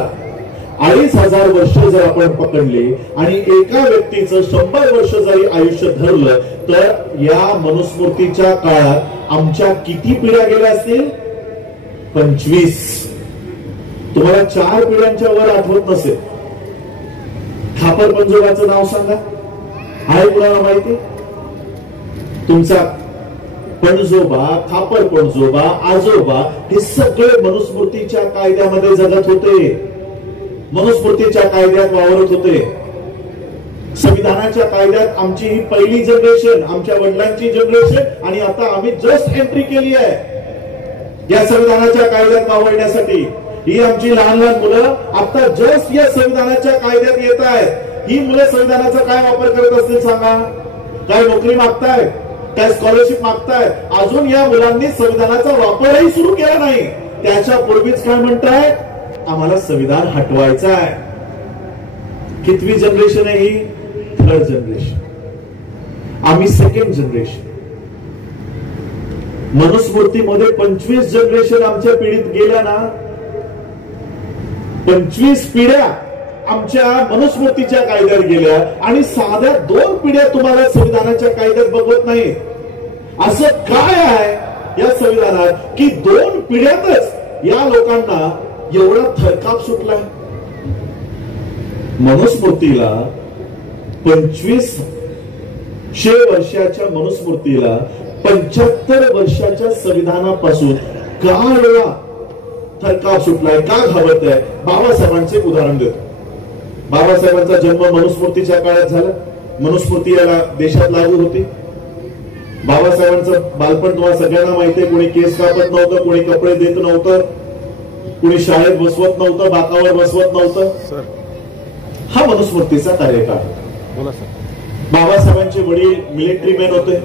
2500 वर्ष जर आपण पकडले आणि एका व्यक्तीचं 100 वर्ष जरी आयुष्य धरलं तर या मनुस्मृतीच्या काळात आमच्या किती पिढ्या गेल्या असतील? 25. तुम्हाला 4 पिढ्यांच्या वर आठवत नसेल. खापर पंजोबाचं नाव सांगा. आहे कुणाला माहिती? तुमचा पणजोबा, खापर पणजोबा, आजोबा हे सगळे मनुस्मृतीच्या कायद्यामध्ये जगत होते, मनुस्मृतीच्या कायद्यात वावरत होते. संविधानाच्या कायद्यात आमची ही पहिली जनरेशन, आमच्या वडिलांची जनरेशन, आणि आता आम्ही जस्ट एंट्री केली आहे या संविधानाच्या कायद्यात वावरण्यासाठी. ही आमची लहान लहान मुलं आता जस्ट या संविधानाच्या कायद्यात येत आहेत. ही मुलं संविधानाचा काय वापर करत असतील सांगा? काय नोकरी मागतायत? काय स्कॉलरशिप मागतायत? अजून या मुलांनी संविधानाचा वापरही सुरू केला नाही. त्याच्या पूर्वीच काय म्हणताय? आम्हाला संविधान हटवायचं आहे. कितवी जनरेशन आहे ही? 3rd generation. आम्ही 2nd जनरेशन. मनुस्मृतीमध्ये 25 जनरेशन आमच्या पिढीत गेल्या ना. 25 पिढ्या आमच्या मनुस्मृतीच्या कायद्यात गेल्या आणि साध्या 2 पिढ्या तुम्हाला संविधानाच्या कायद्यात बघत नाही. असं काय आहे या संविधानात की 2 पिढ्यातच या लोकांना एवढा थरकाप सुटलाय? मनुस्मृतीला 2500 वर्षाच्या मनुस्मृतीला 75 वर्षाच्या संविधानापासून का एवढा थरकाप सुटलाय? का घाबरत आहे? बाबासाहेबांचे उदाहरण देतो. बाबासाहेबांचा जन्म मनुस्मृतीच्या काळात झाला. मनुस्मृती याला देशात लागू होती. बाबासाहेबांचं बालपण तुम्हाला सगळ्यांना माहिती आहे. कोणी केस कापत नव्हतं, कोणी कपडे देत नव्हतं, कोणी शाळेत बसवत नव्हतं, बाकावर बसवत नव्हतं. हा मनुस्मृतीचा कार्यकाळ. बाबासाहेबांचे वडील मिलिटरी मॅन होते.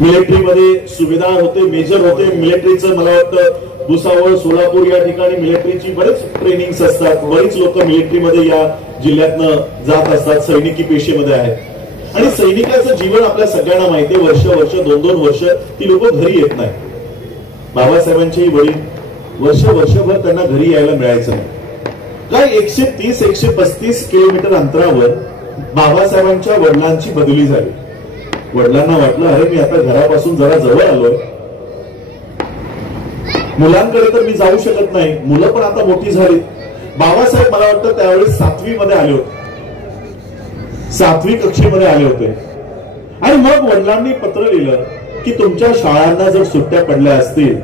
मिलिटरीमध्ये सुभेदार होते, मेजर होते. मिलिटरीचं मला वाटतं भुसावळ, सोलापूर या ठिकाणी मिलिटरीची बरेच ट्रेनिंग्स असतात. बरीच लोक मिलिटरीमध्ये या जिल्ह्यातनं जात असतात, सैनिकी पेशेमध्ये आहेत. आणि सैनिकाचं जीवन आपल्या सगळ्यांना माहिती आहे. वर्ष 2-2 वर्ष ती लोक घरी येत नाही. बाबासाहेबांचेही वडील वर्षभर त्यांना घरी यायला मिळायचं नाही. काय 130-135 किलोमीटर अंतरावर बाबासाहेबांच्या वडिलांची बदली झाली. वडिलांना वाटलं अरे मी आता घरापासून जरा जवळ आलोय, मुलांकडे तर मी जाऊ शकत नाही. मुलं पण आता मोठी झाली. बाबासाहेब मला वाटतं त्यावेळी 7वी मध्ये आले होते, 7वी कक्षेमध्ये आले होते. आणि मग वडिलांनी पत्र लिहिलं की तुमच्या शाळांना जर सुट्ट्या पडल्या असतील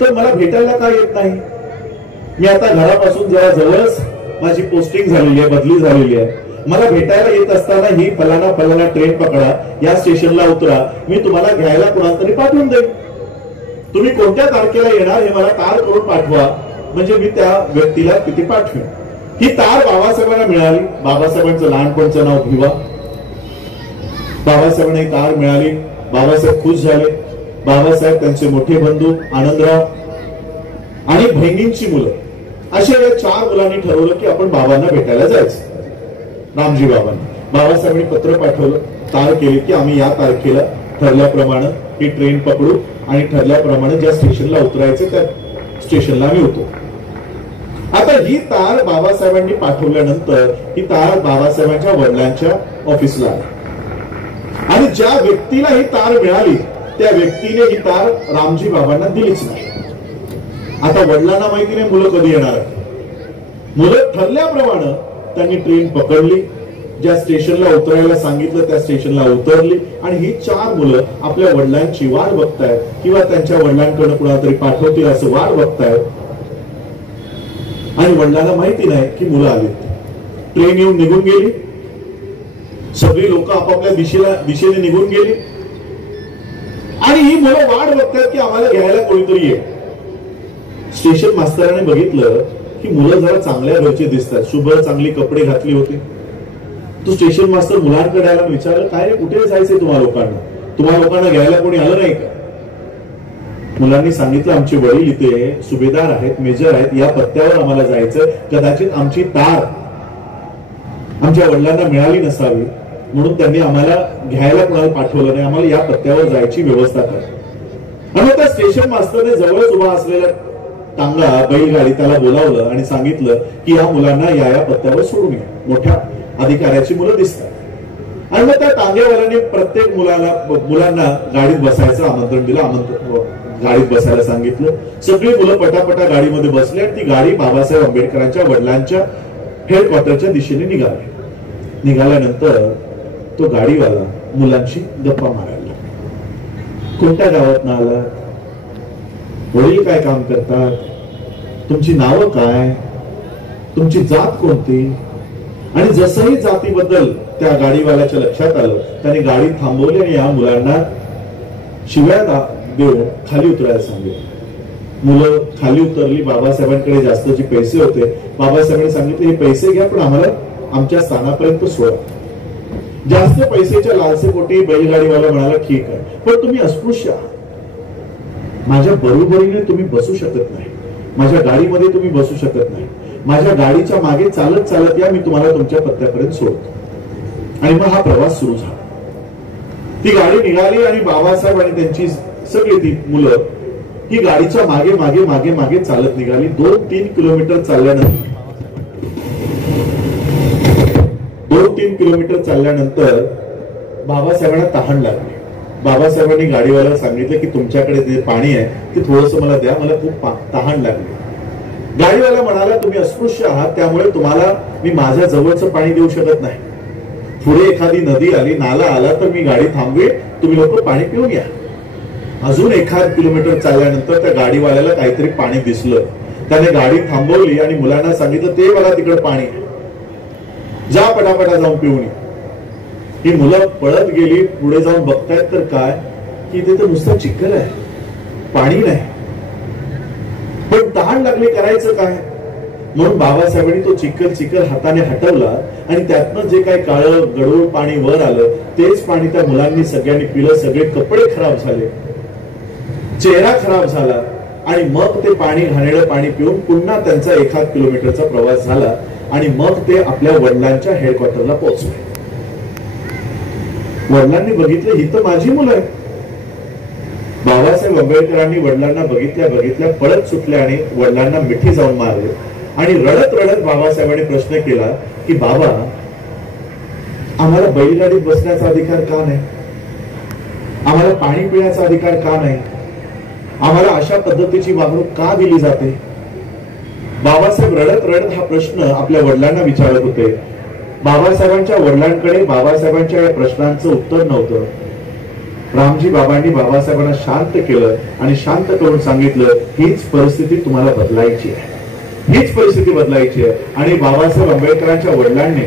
तर मला भेटायला का येत नाही? मी आता घरापासून जरा जवळच माझी पोस्टिंग झालेली आहे, बदली झालेली आहे. मला भेटायला येत असताना ही फलाना ट्रेन पकडा, या स्टेशनला उतरा, मी तुम्हाला घ्यायला कोणाला तरी पाठवून देईन. तुम्ही कोणत्या तारखेला येणार हे मला तार करून पाठवा, म्हणजे मी त्या व्यक्तीला किती पाठवेन. ही तार बाबासाहेबांना मिळाली. बाबासाहेबांचं लहानपणचं नाव भिवा. बाबासाहेबांना ही तार मिळाली. बाबासाहेब खुश झाले. बाबासाहेब, त्यांचे मोठे बंधू आनंदराव आणि बहिणींची मुलं अशा या 4 मुलांनी ठरवलं की आपण बाबांना भेटायला जायचं. रामजी बाबांना बाबासाहेबांनी पत्र पाठवलं, तार केली की आम्ही या तारखेला ठरल्याप्रमाणे ही ट्रेन पकडू आणि ठरल्याप्रमाणे ज्या स्टेशनला उतरायचं त्या स्टेशनला आम्ही उतरू. आता ही तार बाबासाहेबांनी पाठवल्यानंतर ही तार बाबासाहेबांच्या वडिलांच्या ऑफिसला आली आणि ज्या व्यक्तीला ही तार मिळाली त्या व्यक्तीने ही तार रामजी बाबांना दिलीच नाही. आता वडिलांना माहिती नाही मुलं कधी येणार. मुलं ठरल्याप्रमाणे त्यांनी ट्रेन पकडली, ज्या स्टेशनला उतरायला सांगितलं त्या स्टेशनला उतरली आणि ही 4 मुलं आपल्या वडिलांची वाट बघतायत किंवा त्यांच्या वडिलांकडे कुणाला तरी पाठवतील असं वाट बघतायत. आणि वडिलांना माहिती नाही की मुलं आली. ट्रेन येऊन निघून गेली, सगळी लोक आपापल्या दिशेने निघून गेली आणि ही मुलं वाट बघतात की आम्हाला घ्यायला कोणीतरी ये. स्टेशन मास्तराने बघितलं की मुलं जरा चांगल्या घरचे दिसतात, शुभ चांगली कपडे घातली होती. तो स्टेशन मास्तर मुलांकडे आला, विचारलं काय रे, कुठे जायचंय तुम्हा लोकांना घ्यायला कोणी आलं नाही का? मुलांनी सांगितलं आमचे वडील इथे सुभेदार आहेत, मेजर आहेत, या पत्त्यावर आम्हाला जायचं. कदाचित आमची तार आमच्या वडिलांना मिळाली नसावी म्हणून त्यांनी आम्हाला घ्यायला कोणाला पाठवलं नाही, आम्हाला या पत्त्यावर जायची व्यवस्था करा. आणि त्या स्टेशन मास्तरने जवळच उभा असलेला टांगा बैलगाडी त्याला बोलावलं आणि सांगितलं की या मुलांना या पत्त्यावर सोडून या, मोठ्या अधिकाऱ्याची मुलं दिसतात. आणि मग त्या टांगेवाल्याने प्रत्येक मुलांना गाडीत बसायचं आमंत्रण दिलं, गाडीत बसायला सांगितलं. सगळी मुलं पटापटा गाडीमध्ये बसली आणि ती गाडी बाबासाहेब आंबेडकरांच्या वडिलांच्या हेडक्वार्टरच्या दिशेने निघाल्यानंतर तो गाडीवाला मुलांशी गप्पा मारायला. कोणत्या गावात आला, वडील काय काम करतात, तुमची नावं काय, तुमची जात कोणती. आणि जसंही जातीबद्दल त्या गाडीवाल्याच्या लक्षात आलं त्याने गाडी थांबवली आणि या मुलांना शिव्या देऊन खाली उतरायला सांगितलं. मुलं खाली उतरली. बाबासाहेबांकडे जास्तचे पैसे होते. बाबासाहेबांनी सांगितले हे पैसे घ्या पण आम्हाला आमच्या स्थानापर्यंत सोडा. जास्त पैशाच्या लालसेपोटी बैलगाडीवाला म्हणाला ठीक आहे पण तुम्ही अस्पृश्य आहात, माझ्या बरोबरीने तुम्ही बसू शकत नाही, माझ्या गाडीमध्ये तुम्ही बसू शकत नाही, माझ्या गाडीच्या मागे चालत चालत या, मी तुम्हाला तुमच्या पत्त्यापर्यंत सोडतो. आणि मग हा प्रवास सुरू झाला. ती गाडी निघाली आणि बाबासाहेब आणि त्यांची सगळी ती मुलं ही गाडीच्या मागे मागे मागे मागे चालत निघाली. 2-3 किलोमीटर चालल्यानंतर बाबासाहेबांना तहान लागली. बाबासाहेबांनी गाडीवाल्याला सांगितलं की तुमच्याकडे जे पाणी आहे ते थोडंसं मला द्या, मला खूप तहान लागली. गाडीवाला म्हणाला तुम्ही अस्पृश्य आहात त्यामुळे तुम्हाला मी माझ्या जवळचं पाणी देऊ शकत नाही. पुढे एखादी नदी आली, नाला आला तर मी गाडी थांबवेन, तुम्ही लोक पाणी पिऊन या. अजून 1 किलोमीटर चालल्यानंतर त्या गाडीवाल्याला काहीतरी पाणी दिसलं. त्याने गाडी थांबवली आणि मुलांना सांगितलं ते बघा तिकडे पाणी, जा पटापटा जाऊन पिऊन या. ही मुलं पळत गेली. पुढे जाऊन बघतायत तर काय की इथे तर नुसतं चिखल आहे, पाणी नाही. पण तहान लागली, करायचं काय? म्हणून बाबासाहेबांनी तो चिखल हाताने हटवला आणि त्यातनं जे काही काळं गडूळ पाणी वर आलं तेच पाणी त्या मुलांनी सगळ्यांनी पिलं. सगळे कपडे खराब झाले, चेहरा खराब झाला आणि मग ते पाणी घाणेरडं पाणी पिऊन पुन्हा त्यांचा 1 किलोमीटरचा प्रवास झाला आणि मग ते आपल्या वडिलांच्या हेडक्वार्टरला पोहोचले. वडिलांनी बघितलं ही तर माझी मुलं आहेत. बाबासाहेब आंबेडकरांनी वडिलांना बघितल्या पळत सुटले आणि वडिलांना मिठी जाऊन मारले आणि रडत रडत बाबासाहेबांनी प्रश्न केला की बाबा आम्हाला बैलगाडीत बसण्याचा अधिकार का नाही, आम्हाला पाणी पिण्याचा अधिकार का नाही, आम्हाला अशा पद्धतीची वागणूक का दिली जाते? बाबासाहेब रडत रडत हा प्रश्न आपल्या वडिलांना विचारत होते. बाबासाहेबांच्या वडिलांकडे बाबासाहेबांच्या या प्रश्नांचं उत्तर नव्हतं. रामजी बाबांनी बाबासाहेबांना शांत केलं आणि शांत करून सांगितलं हीच परिस्थिती तुम्हाला बदलायची आहे, हीच परिस्थिती बदलायची आहे. आणि बाबासाहेब आंबेडकरांच्या वडिलांनी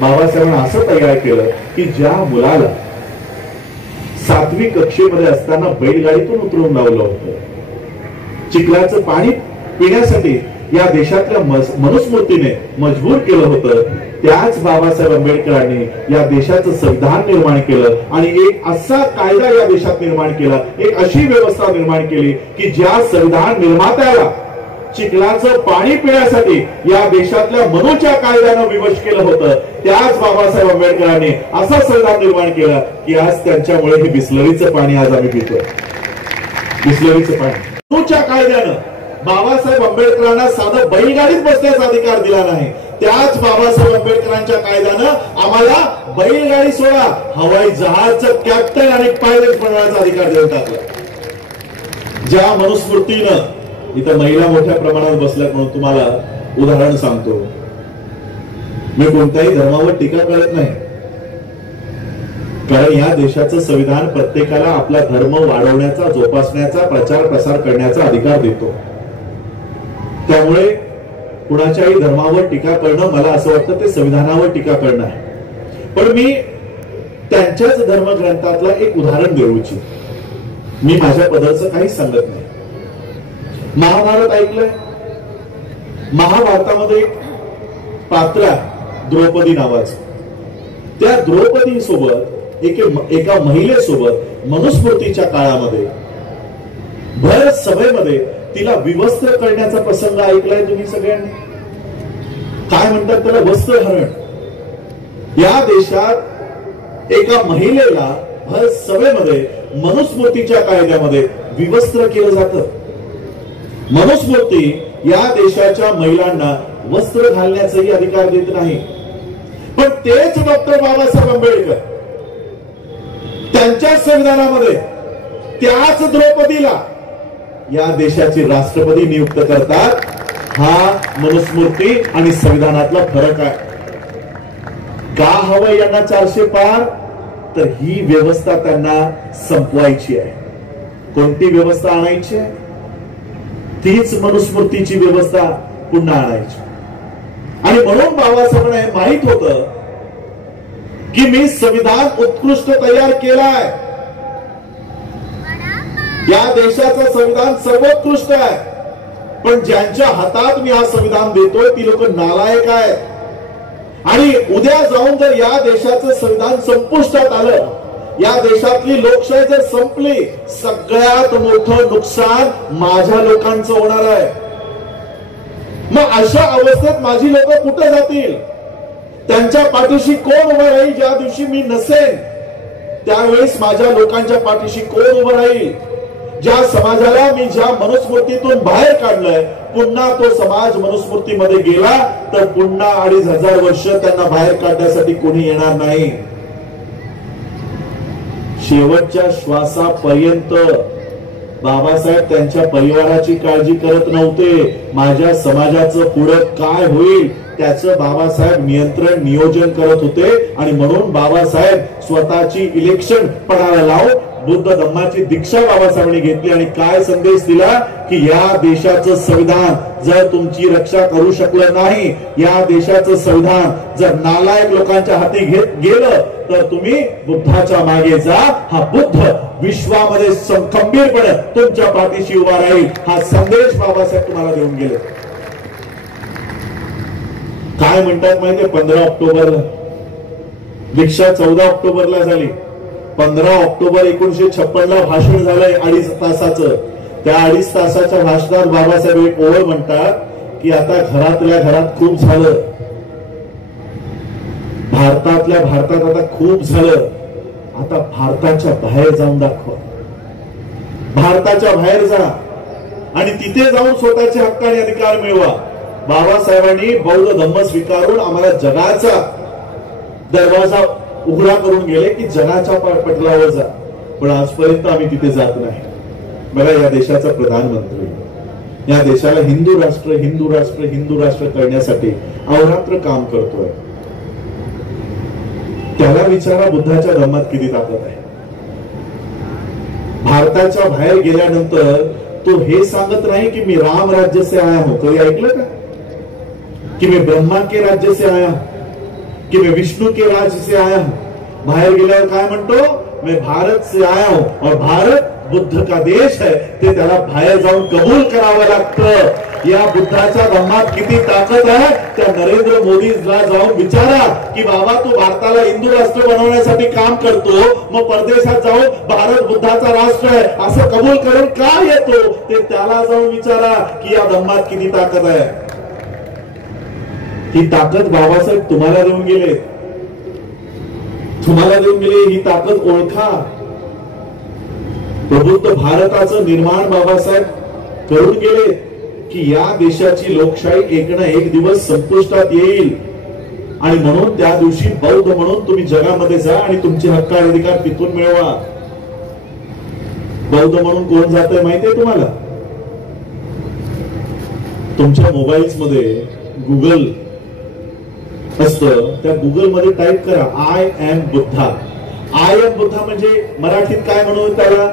बाबासाहेबांना असं तयार केलं की ज्या मुलाला 7वी कक्षेमध्ये असताना बैलगाडीतून उतरवून लावलं होतं, चिखलाचं पाणी पिण्यासाठी या देशातल्या मनुस्मृतीने मजबूर केलं होतं, त्याच बाबासाहेब आंबेडकरांनी या देशाचं संविधान निर्माण केलं आणि एक असा कायदा या देशात निर्माण केला, एक अशी व्यवस्था निर्माण केली की ज्या संविधान निर्मात्याला चिखलाचं पाणी पिण्यासाठी या देशातल्या मनूच्या कायद्यानं विवश केलं होतं, त्याच बाबासाहेब आंबेडकरांनी असं संविधान निर्माण केलं की आज त्यांच्यामुळे हे बिस्लरीचं पाणी आज आम्ही पितोय. बिस्लरीचं पाणी मनूच्या कायद्यानं बाबासाहेब आंबेडकरांना साधं बैलगाडीत बसण्याचा अधिकार दिला नाही, त्याच बाबासाहेब आंबेडकरांच्या कायद्यानं आम्हाला बैलगाडी सोडा हवाई जहाजचं कॅप्टन आणि पायलट बनवण्याचा अधिकार देऊन टाकला. ज्या मनुस्मृतीनं इथं महिला मोठ्या प्रमाणात बसल्यात म्हणून तुम्हाला उदाहरण सांगतो. मी कोणत्याही धर्मावर टीका करत नाही, कारण या देशाचं संविधान प्रत्येकाला आपला धर्म वाढवण्याचा, जोपासण्याचा, प्रचार प्रसार करण्याचा अधिकार देतो. त्यामुळे कुणाच्याही धर्मावर टीका करणं मला असं वाटतं ते संविधानावर टीका करणं आहे. पण मी त्यांच्याच धर्मग्रंथातलं एक उदाहरण देऊ इच्छितो. मी माझ्या पदाचं काही सांगत नाही. महाभारत ऐकलंय? महाभारतामध्ये एक पात्र आहे द्रौपदी नावाचं. त्या द्रौपदी सोबत एका महिलेसोबत मनुस्मृतीच्या काळामध्ये भर सभेमध्ये तिला विवस्त्र करण्याचा प्रसंग ऐकलाय तुम्ही सगळ्यांनी? काय म्हणतात त्याला? वस्त्रहरण. या देशात एका महिलेला भर सभेमध्ये मनुस्मृतीच्या कायद्यामध्ये विवस्त्र केलं जातं. मनुस्मृती या देशाच्या महिलांना वस्त्र घालण्याचाही अधिकार देत नाही. पण तेच डॉक्टर बाबासाहेब आंबेडकर त्यांच्या संविधानामध्ये त्याच द्रौपदीला या देशाचे राष्ट्रपती नियुक्त करतात. हा मनुस्मृती आणि संविधानातला फरक आहे. का हवं यांना 400 पार? तर ही व्यवस्था त्यांना संपवायची आहे. कोणती व्यवस्था आणायची आहे? तीच मनुस्मृतीची व्यवस्था पुन्हा आणायची. आणि म्हणून बाबासाहेबांना हे माहित होतं की मी संविधान उत्कृष्ट तयार केलाय. या देशाचं संविधान सर्वोत्कृष्ट आहे, पण ज्यांच्या हातात मी हा संविधान देतोय ती लोक नालायक आहेत. आणि उद्या जाऊन जर या देशाचं संविधान संपुष्टात आलं, या देशातली लोकशाही जर संपली, सगळ्यात मोठं नुकसान माझ्या लोकांचं होणार आहे. मग अशा अवस्थेत माझी लोक कुठे जातील? त्यांच्या पाठीशी कोण उभं राहील? ज्या दिवशी मी नसेन त्यावेळेस माझ्या लोकांच्या पाठीशी कोण उभं राहील? ज्या समाजाला मी ज्या मनुस्मृतीतून बाहेर काढलंय, पुन्हा तो समाज मनुस्मृतीमध्ये गेला तर पुन्हा 2500 वर्ष त्यांना बाहेर काढण्यासाठी कोणी येणार नाही. शेवटच्या श्वासापर्यंत बाबासाहेब त्यांच्या परिवाराची काळजी करत नव्हते. माझ्या समाजाचं पुढे काय होईल त्याचं बाबासाहेब नियोजन करत होते. आणि म्हणून बाबासाहेब स्वतःची इलेक्शन पणाला लावून बुद्ध धम्माची दीक्षा बाबासाहेबांनी घेतली आणि काय संदेश दिला की या देशाचं संविधान जर तुमची रक्षा करू शकलं नाही, या देशाचं संविधान जर नालायक लोकांच्या हाती गेलं तर तुम्ही बुद्धाच्या मागे जा. हा बुद्ध विश्वामध्ये खंबीरपणे तुमच्या पाठीशी उभा राहील. हा संदेश बाबासाहेब तुम्हाला देऊन गेले. काय म्हणतात माहितीये? 15 ऑक्टोबर दीक्षा 14 ऑक्टोबरला झाली. 15 ऑक्टोबर 1956 भाषण झालंय 2.5 तासाचं. त्या 2.5 तासाच्या भाषणात बाबासाहेब एक ओळ म्हणतात की आता घरातल्या घरात खूप झालं, भारतातल्या भारतात आता खूप झालं, आता भारताच्या बाहेर जाऊन दाखवा. भारताच्या बाहेर जा आणि तिथे जाऊन स्वतःचे हक्क आणि अधिकार मिळवा. बाबासाहेबांनी बौद्ध धम्म स्वीकारून आम्हाला जगाचा दरवाजा उघडा करून गेले की जगाच्या पटलावर जा. पण आजपर्यंत आम्ही तिथे जात नाही. बघा, या देशाचा प्रधानमंत्री या देशाला हिंदू राष्ट्र हिंदू राष्ट्र हिंदू राष्ट्र करण्यासाठी अहोरात्र काम करतोय. त्याला विचारा बुद्धाच्या धम्मात किती ताकद आहे. भारताच्या बाहेर गेल्यानंतर तो हे सांगत नाही की मी राम राज्य से आया हूं. कधी ऐकलं का? कि मैं ब्रह्मा के राज्य से आया हूं, कि मैं विष्णू के राज्य से आया हूं. बाहेर गेल्यावर काय म्हणतो? मैं भारत से आया हूं. और भारत बुद्ध का देश है, ते त्याला बाहेर जाऊन कबूल करावं लागतं. या बुद्धाच्या धम्मात किती ताकद आहे त्या नरेंद्र मोदीला जाऊन विचारा की बाबा तू भारताला हिंदू राष्ट्र बनवण्यासाठी काम करतो, मग परदेशात जाऊन भारत बुद्धाचा राष्ट्र आहे असं कबूल करून का येतो ते त्याला जाऊन विचारा की या धम्मात किती ताकद आहे. ही ताकद बाबासाहेब तुम्हाला देऊन गेले, ही ताकद ओळखा. प्रबुद्ध भारताचं निर्माण बाबासाहेब करून गेले की या देशाची लोकशाही एक ना एक दिवस संपुष्टात येईल आणि म्हणून त्या दिवशी बौद्ध म्हणून तुम्ही जगामध्ये जा आणि तुमचे हक्क आणि अधिकार तिथून मिळवा. बौद्ध म्हणून कोण जातंय माहितीये तुम्हाला? तुमच्या मोबाईल्स मध्ये गुगल असतं, त्या गुगल मध्ये टाईप करा I am Buddha. I am Buddha म्हणजे मराठीत काय म्हणून त्याला?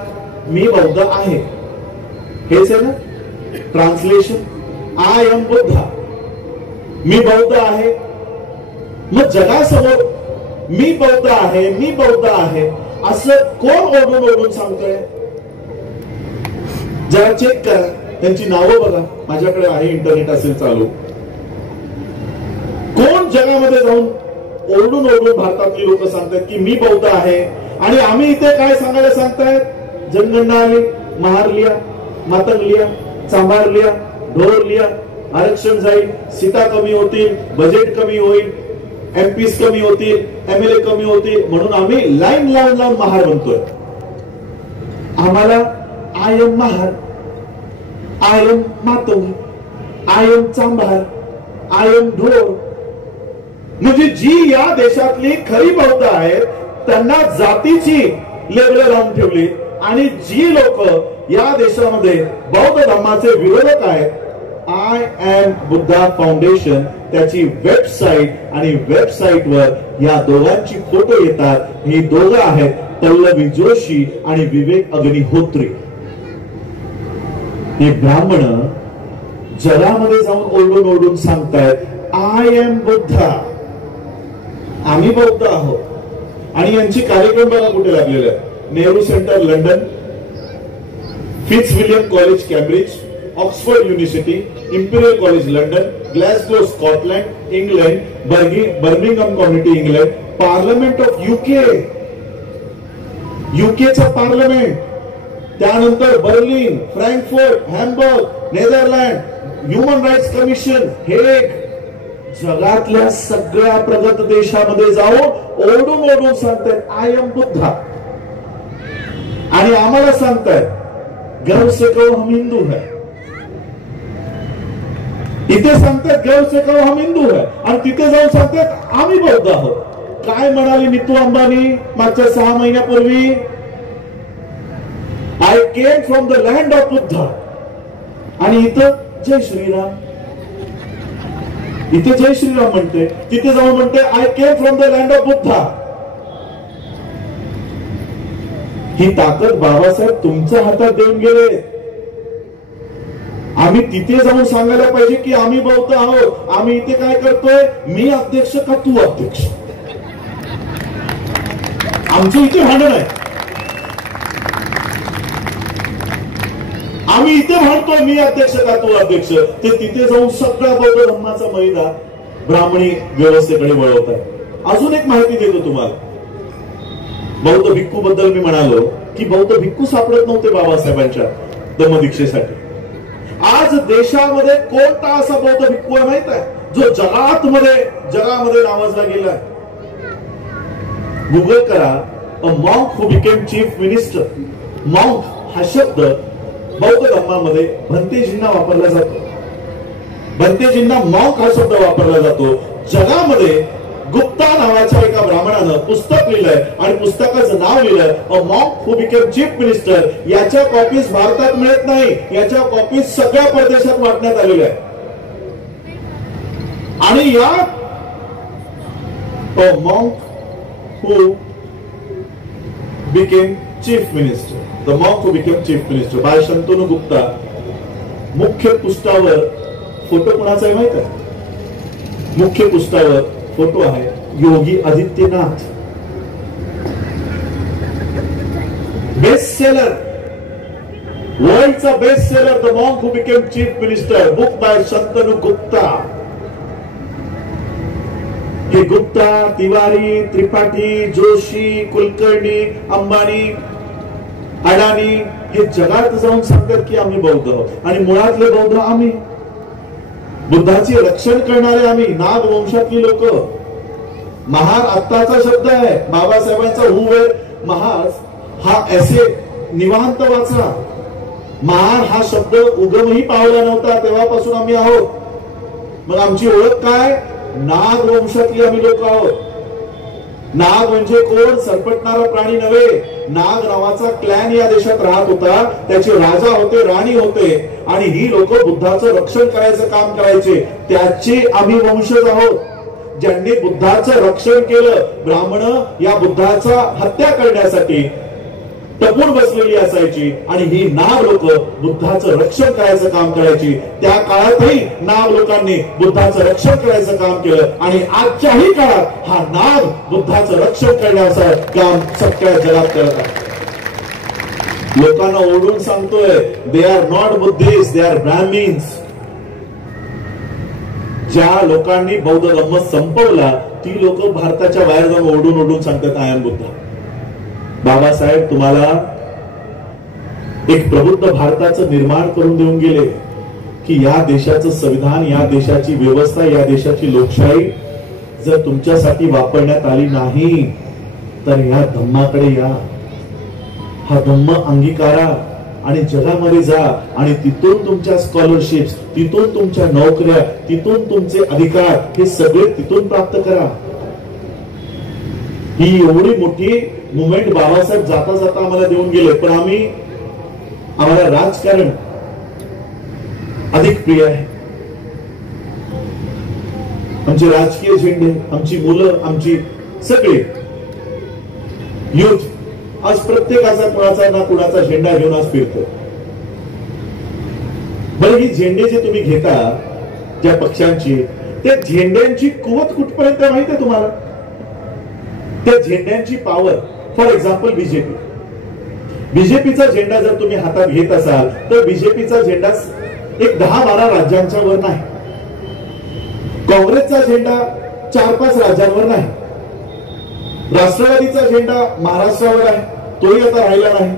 मी बौद्ध आहे. हेच आहे ना ट्रान्सलेशन. आय एम बुद्धा, मी बौद्ध आहे. मग जगासमोर मी बौद्ध आहे, मी बौद्ध आहे असं कोण ओढून ओढून सांगतोय? जरा चेक करा, त्यांची नावं बघा, माझ्याकडे आहे, इंटरनेट असेल चालू. कोण जगामध्ये जाऊन ओरडून ओरडून भारतातली लोक सांगतात की मी बौद्ध आहे आणि आम्ही इथे काय सांगायला सांगतायत? जनगणना आली, महार लिया, मातंग लिया, चांभार लिया, ढोर लिया, आरक्षण जाईल, सीटा कमी होतील, बजेट कमी होईल, एमपीस कमी होतील, एमएलए कमी होतील म्हणून आम्ही लाईन लावून लावून महार बनतोय. आम्हाला I am Mahar, I am Matang, I am Chambhar, I am Dhor. म्हणजे जी या देशातली खरी बौद्ध आहेत त्यांना जातीची लेबल लावून ठेवली आणि जी लोक या देशामध्ये बौद्ध धर्माचे विरोधक आहेत, आय एम बुद्धा फाउंडेशन त्याची वेबसाईट आणि वेबसाईटवर या दोघांची फोटो येतात. ही दोघं आहेत पल्लवी जोशी आणि विवेक अग्निहोत्री. हे ब्राह्मण जगामध्ये जाऊन ओरडून ओरडून सांगतायत आय एम बुद्धा, आम्ही बौद्ध आहोत. आणि यांची कार्यक्रम बघा कुठे लागलेले आहेत? Nehru Centre London, Fitzwilliam College Cambridge, Oxford University, Imperial College London, Glasgow Scotland England, Birmingham Community England, parliament of UK, युकेचा पार्लमेंट, त्यानंतर Berlin, Frankfurt, Hamburg, Netherland, human rights commission, Hague. जगातल्या सगळ्या प्रगत देशामध्ये जाऊन ओरडून ओरडून सांगतायत आय एम बुद्धा. आणि आम्हाला सांगतायत गर्व से कहो हम हिंदू है. इथे सांगतात गर्व से कहो हम हिंदू है आणि तिथे जाऊन सांगतात आम्ही बौद्ध आहोत. काय म्हणाली नीतू अंबानी मागच्या 6 महिन्यापूर्वी? I came from the land of Buddha. आणि इथं जय श्रीराम, इथे जय श्रीराम म्हणते, तिथे जाऊन म्हणते I came from the land of Buddha. ही ताकद बाबासाहेब तुमच्या हातात देऊन गेले. आम्ही तिथे जाऊन सांगायला पाहिजे की आम्ही बौद्ध आहोत. आम्ही इथे काय करतोय? मी अध्यक्ष का तू अध्यक्ष? आमचं इथे भांडण आहे. आम्ही इथे म्हणतो मी अध्यक्ष का तू अध्यक्ष, ते तिथे जाऊन सगळ्या बौद्ध धर्माचा मैदा ब्राह्मणी व्यवस्थेकडे वळवतात. अजून एक माहिती देतो तुम्हाला. बौद्ध भिक्खू बद्दल मी म्हणालो की बौद्ध भिक्खू सापडत नव्हते बाबासाहेबांच्या धम्मदीक्षेसाठी. आज देशामध्ये कोणता असा बौद्ध भिक्खू आहे माहित आहे जो जगामध्ये नावाजला गेलाय? गुगल करा अ monk who became chief minister. Monk हा शब्द बौद्ध धर्मामध्ये भंतेजींना वापरला जातो. भंतेजींना मॉन्क हा शब्द वापरला जातो. जगामध्ये गुप्ता नावाच्या एका ब्राह्मणानं पुस्तक लिहिलंय आणि पुस्तकाचं नाव लिहिलंय अ monk who became chief minister. याच्या कॉपीज भारतात मिळत नाही, याच्या कॉपीज सगळ्या परदेशात वाटण्यात आलेल्या आहेत. आणि या a monk who became chief minister, the monk who became chief minister by Shantanu Gupta. मुख्य पृष्ठावर फोटो कोणाचा आहे माहित आहे? मुख्य पृष्ठावर फोटो आहे योगी आदित्यनाथ, बेस्ट सेलर. वर्ल्डचा best seller the monk who became chief minister, book by Shantanu Gupta. हे गुप्ता, तिवारी, त्रिपाठी, जोशी, कुलकर्णी, अंबानी, अडाणी हे जगात जाऊन सांगतात की आम्ही बौद्ध आहोत आणि मुळातले बौद्ध आम्ही. बुद्धाचे रक्षण करणारे आम्ही, नाग वंशातली लोक. महार आत्ताचा शब्द आहे, बाबासाहेबांचा हू वेर महार हा ऐसे निवांत वाचा. महार हा शब्द उगमही पावला नव्हता तेव्हापासून आम्ही आहोत. मग आमची ओळख काय? नाग वंशातली आम्ही लोक आहोत. नाग म्हणजे कोण? सरपटणारा प्राणी नव्हे. नाग नावाचा क्लॅन या देशात राहत होता, त्याचे राजा होते, राणी होते आणि ही लोक बुद्धाचं रक्षण करायचं काम करायचे. त्याचे आम्ही वंशज आहोत. ज्यांनी बुद्धाचं रक्षण केलं, ब्राह्मण या बुद्धाचा हत्या करण्यासाठी टपून बसलेली असायची आणि ही नाग लोक बुद्धाचं रक्षण करायचं काम करायची. त्या काळातही नाग लोकांनी बुद्धाचं रक्षण करायचं काम केलं आणि आजच्याही काळात हा नाग बुद्धाचं रक्षण करण्याचं काम सगळ्या जगात करत आहे. लोकांना ओरडून सांगतोय, they are not Buddhist, they are Brahmins. ज्या लोकांनी बौद्ध धर्म संपवला ती लोक भारताच्या बाहेर जाऊन ओरडून ओरडून सांगतात आय एम बुद्ध. बाबासाहेब तुम्हाला एक प्रबुद्ध भारताचं निर्माण करून देऊन गेले की या देशाचं संविधान, या देशाची व्यवस्था, या देशाची लोकशाही जर तुमच्यासाठी वापरण्यात आली नाही तर या धम्माकडे या. हा धम्म अंगीकारा आणि जगामध्ये जा आणि तिथून तुमच्या स्कॉलरशिप्स, तिथून तुमच्या नोकऱ्या, तिथून तुमचे अधिकार हे सगळे तिथून प्राप्त करा. ही एवढी मोठी मुवमेंट बाबासाहेब जाता जाता आम्हाला देऊन गेले. पण आम्हाला राजकारण अधिक प्रिय आहे. आमचे राजकीय झेंडे, आमची मुलं, आमची सगळे युथ आज प्रत्येकाचा कुणाचा ना कुणाचा झेंडा घेऊन आज फिरतो. बरं, ही झेंडे जे तुम्ही घेता ज्या पक्षांची, त्या झेंड्यांची कुवत कुठपर्यंत माहिती आहे तुम्हाला? त्या झेंड्यांची पॉवर, फॉर एक्झाम्पल बीजेपी. बीजेपीचा झेंडा जर तुम्ही हातात घेत असाल तर बीजेपीचा झेंडा एक 10-12 राज्यांच्या वर नाही. काँग्रेसचा झेंडा 4-5 राज्यांवर नाही. राष्ट्रवादीचा झेंडा महाराष्ट्रावर आहे, तोही आता राहिला नाही.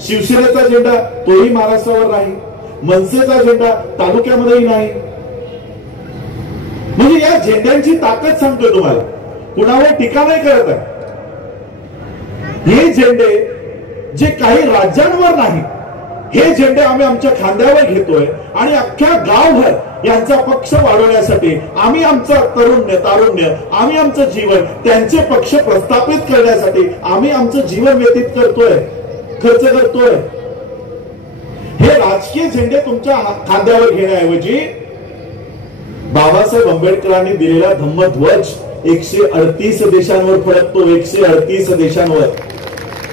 शिवसेनेचा झेंडा तोही महाराष्ट्रावर नाही. मनसेचा झेंडा तालुक्यामध्येही नाही. म्हणजे या झेंड्यांची ताकद सांगतोय तुम्हाला, कुणावर टीका नाही करत आहे. हे झेंडे जे काही राज्यांवर नाही, हे झेंडे आम्ही आमच्या खांद्यावर घेतोय आणि अख्ख्या गावभर यांचा पक्ष वाढवण्यासाठी आम्ही आमचं तारुण्य, आम्ही आमचं जीवन त्यांचे पक्ष प्रस्थापित करण्यासाठी आम्ही आमचं जीवन व्यतीत करतोय, खर्च करतोय. हे राजकीय झेंडे तुमच्या खांद्यावर घेण्याऐवजी बाबासाहेब आंबेडकरांनी दिलेला धम्मध्वज 138 देशांवर फडकतो. 138 देशांवर.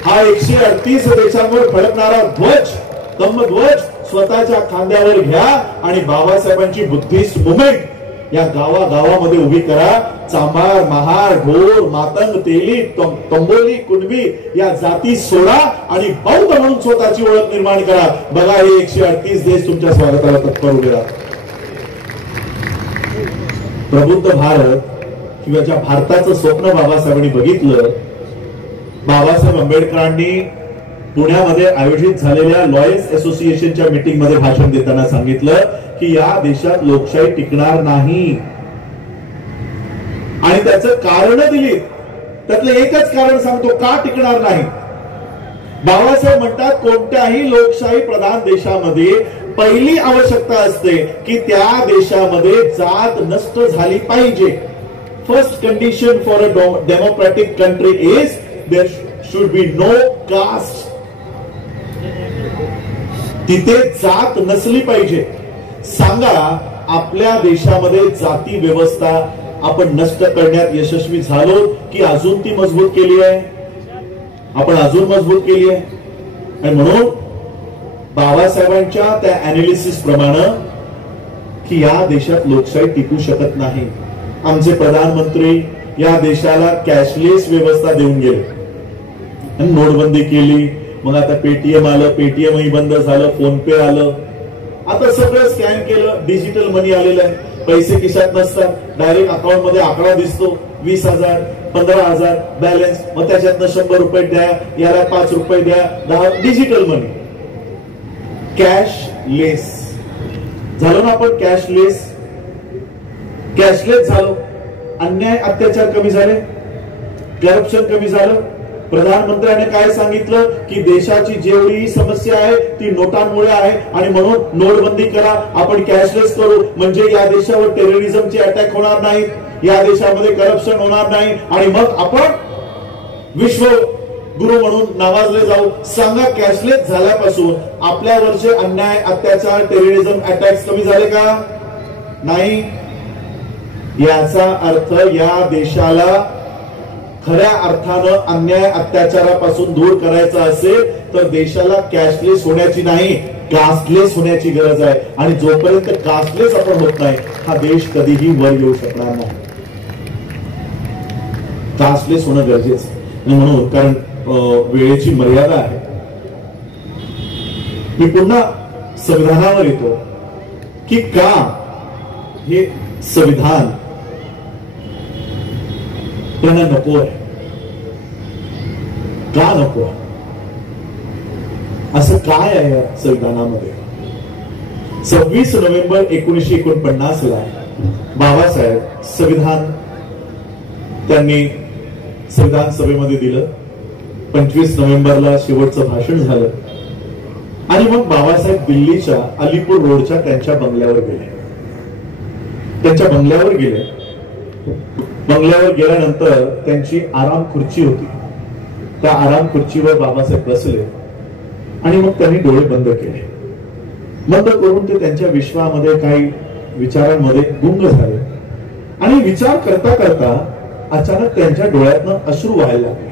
हा 138 देशांवर फडकणारा ध्वज, धम्मध्वज स्वतःच्या खांद्यावर घ्या आणि बाबासाहेबांची बुद्धिस्ट मुवमेंट या गावागावामध्ये उभी करा. चांभार, महार, घोर, मातंग, तेली, तंबोली, कुणबी या जाती सोडा आणि बौद्ध म्हणून स्वतःची ओळख निर्माण करा. बघा, हे 138 देश तुमच्या स्वागताला तत्पर उभे राहतात. प्रबुद्ध भारत किंवा ज्या भारताचं स्वप्न बाबासाहेबांनी बघितलं, बाबासाहेब आंबेडकरांनी पुण्यामध्ये आयोजित झालेल्या लॉयर्स असोसिएशनच्या मीटिंग मध्ये भाषण देताना सांगितलं की या देशात लोकशाही टिकणार नाही आणि त्याचं कारण दिली. त्यातलं एकच कारण सांगतो का टिकणार नाही. बाबासाहेब म्हणतात, कोणत्याही लोकशाही प्रधान देशामध्ये पहिली आवश्यकता असते की त्या देशामध्ये जात नष्ट झाली पाहिजे. First condition for a democratic country is there should be no caste. तिथे जात नसली पाहिजे. सांगा, आपल्या देशामध्ये जाती व्यवस्था आपण नष्ट करण्यात यशस्वी झालो की अजून ती मजबूत केली आहे? आपण अजून मजबूत केली आहे. आणि म्हणून बाबासाहेबांच्या त्या अनालिसिस प्रमाणे की या देशात लोकशाही टिकू शकत नाही. आमचे प्रधानमंत्री या देशाला कॅशलेस व्यवस्था देऊन गेले, नोटबंदी केली मग आता पेटीएम आलं, पेटीएमही बंद झालं, फोन पे आलं, आता सगळं स्कॅन केलं, डिजिटल मनी आलेलं आहे. पैसे खिशात नसतात, डायरेक्ट अकाउंट मध्ये आकडा दिसतो, 20,000 15,000 बॅलन्स, मग त्याच्यातनं 100 रुपये द्या, याला 5 रुपये द्या, 10. डिजिटल मनी, कॅशलेस झालो ना आपण. कॅशलेस झालो. अन्याय अत्याचार कमी झाले, करप्शन कमी झालं. प्रधानमंत्र्याने काय सांगितलं की देशाची जेवढी समस्या आहे ती नोटांमुळे आहे आणि म्हणून नोटबंदी करा, आपण कॅशलेस करू, म्हणजे या देशावर टेररिझमचे अटॅक होणार नाहीत, या देशामध्ये करप्शन होणार नाही आणि मग आपण विश्व गुरु म्हणून नावाजले जाऊ. सांगा, कॅशलेस झाल्यापासून आपल्यावरचे अन्याय, अत्याचार, टेररिझम अटॅक्स कमी झाले का? नाही. याचा अर्थ या देशाला खऱ्या अर्थानं अन्याय अत्याचारापासून दूर करायचा असेल तर देशाला कॅशलेस होण्याची नाही, कास्टलेस होण्याची गरज आहे. आणि जोपर्यंत कास्टलेस आपण होत नाही हा देश कधीही वर येऊ शकणार नाही. कास्टलेस होणं गरजेचं आहे. म्हणून कारण वेळेची मर्यादा आहे, मी पुन्हा संविधानावर येतो की का हे संविधान त्यांना नको आहे, का नको आहे, असं काय आहे या संविधानामध्ये? 26 नोव्हेंबर 1949 ला बाबासाहेब संविधान त्यांनी संविधान सभेमध्ये दिलं. 25 नोव्हेंबरला शेवटचं भाषण झालं आणि मग बाबासाहेब दिल्लीच्या अलीपूर रोडच्या त्यांच्या बंगल्यावर गेले. बंगल्यावर गेल्यानंतर त्यांची आराम खुर्ची होती, त्या आराम खुर्चीवर बाबासाहेब बसले आणि मग त्यांनी डोळे बंद केले. बंद करून ते त्यांच्या विश्वामध्ये काही विचारांमध्ये गुंग झाले आणि विचार करता करता अचानक त्यांच्या डोळ्यातनं अश्रू व्हायला लागले.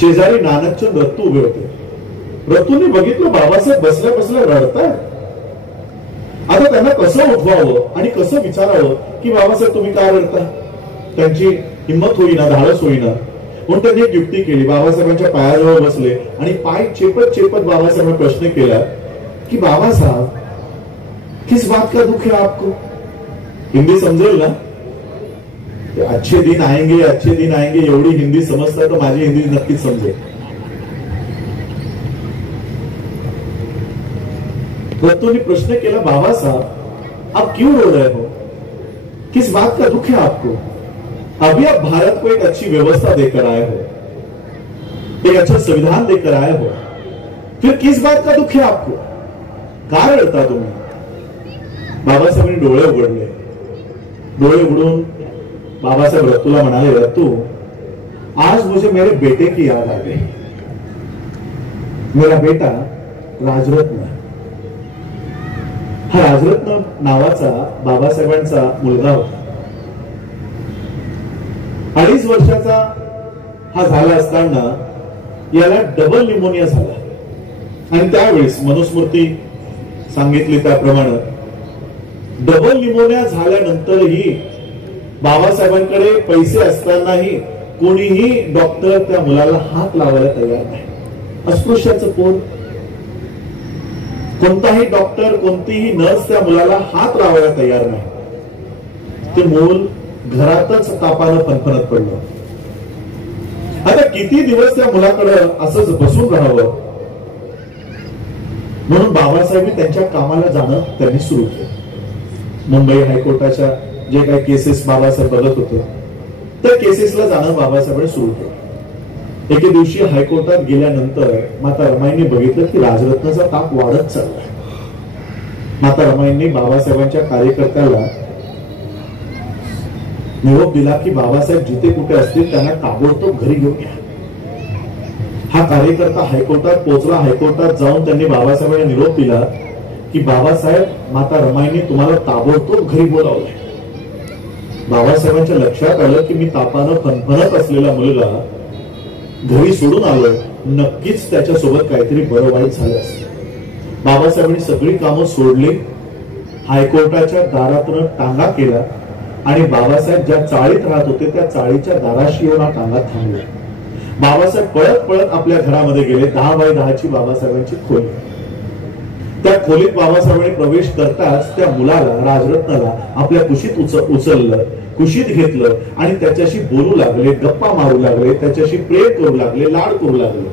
शेजारी नानकचंद रत्तू उभे होते. रत्तूंनी बघितलं बाबासाहेब बसल्या बसल्या रडतायत. आता त्यांना कसं उठवावं आणि कसं विचारावं की बाबासाहेब तुम्ही का रडता? त्यांची हिंमत होईना, धाडस होईना. म्हणून त्यांनी एक युक्ती केली. बाबासाहेबांच्या पायाजवळ बसले आणि पाय चेपत चेपत बाबासाहेबांना प्रश्न केला की बाबा साहब, किस बात का दुख है आपको? हिंदी समजेल ना? अच्छे दिन आएंगे, अच्छे दिन आएंगे, एवढी हिंदी समजता तर माझी हिंदी नक्कीच समजेल. रत्तूंनी प्रश्न केला, बाबा साहब आप क्यों रो रहे हो? किस बात का दुख है आपको? अभी आप भारत को एक अच्छी व्यवस्था देकर आए हो, एक अच्छा संविधान देकर आए हो, फिर किस बात का दुख है आपको? का रडता तुम्ही? बाबासाहेबांनी डोळे उघडले. डोळे उघडून बाबासाहेब रत्तूला म्हणाले, रत्तू आज मुझे मेरे बेटे की याद आ गई. मेरा बेटा राजरत्न, हा राजरत्न नावाचा बाबासाहेबांचा मुलगा होता. 2.5 वर्षाचा हा झाला असताना याला डबल निमोनिया झाला आणि त्यावेळेस मनुस्मृती सांगितली त्याप्रमाणे डबल निमोनिया झाल्यानंतरही बाबासाहेबांकडे पैसे असतानाही कोणीही डॉक्टर त्या मुलाला हात लावायला तयार नाही. अस्पृश्याचं पोट, कोणताही डॉक्टर, कोणतीही नर्स त्या मुलाला हात लावायला तयार नाही. ते मूल घरातच तापानं फणफणत पडलं. आता किती दिवस त्या मुलाकडं असंच बसून राहावं म्हणून बाबासाहेबांनी त्यांच्या कामाला जाणं त्यांनी सुरू केलं. मुंबई हायकोर्टाच्या जे काही केसेस बाबासाहेब बघत होते त्या केसेसला जाणं बाबासाहेबांनी सुरू केलं. एके दिवशी हायकोर्टात गेल्यानंतर माता रमाईंनी बघितलं की राजरत्नाचा ताप वाढत चाललाय. माता रमाईंनी बाबासाहेबांच्या कार्यकर्त्याला निरोप दिला की बाबासाहेब जिथे कुठे असतील त्यांना ताबडतोब घरी घेऊन या. हा कार्यकर्ता हायकोर्टात पोहोचला. हायकोर्टात जाऊन त्यांनी बाबासाहेबांना निरोप दिला की बाबासाहेब, माता रमाईंनी तुम्हाला ताबडतोब घरी बोलावलंय. बाबासाहेबांच्या लक्षात आलं की मी तापानं फणफणत असलेला मुलगा घरी सोडून आलोय, नक्कीच त्याच्यासोबत काहीतरी बरं वाईट झालं असेल. बाबासाहेबांनी सगळी कामं सोडली, हायकोर्टाच्या दारातून टांगा केला आणि बाबासाहेब ज्या चाळीत राहत होते त्या चाळीच्या दाराशी येऊन हा टांगा थांबला बाबासाहेब पळत पळत आपल्या घरामध्ये गेले. 10 बाय 10ची बाबासाहेबांची खोली. त्या खोलीत बाबासाहेबांनी प्रवेश करताच त्या मुलाला, राजरत्नाला आपल्या कुशीत उचललं, कुशीत घेतलं आणि त्याच्याशी बोलू लागले, गप्पा मारू लागले, त्याच्याशी प्रेम करू लागले, लाड करू लागले.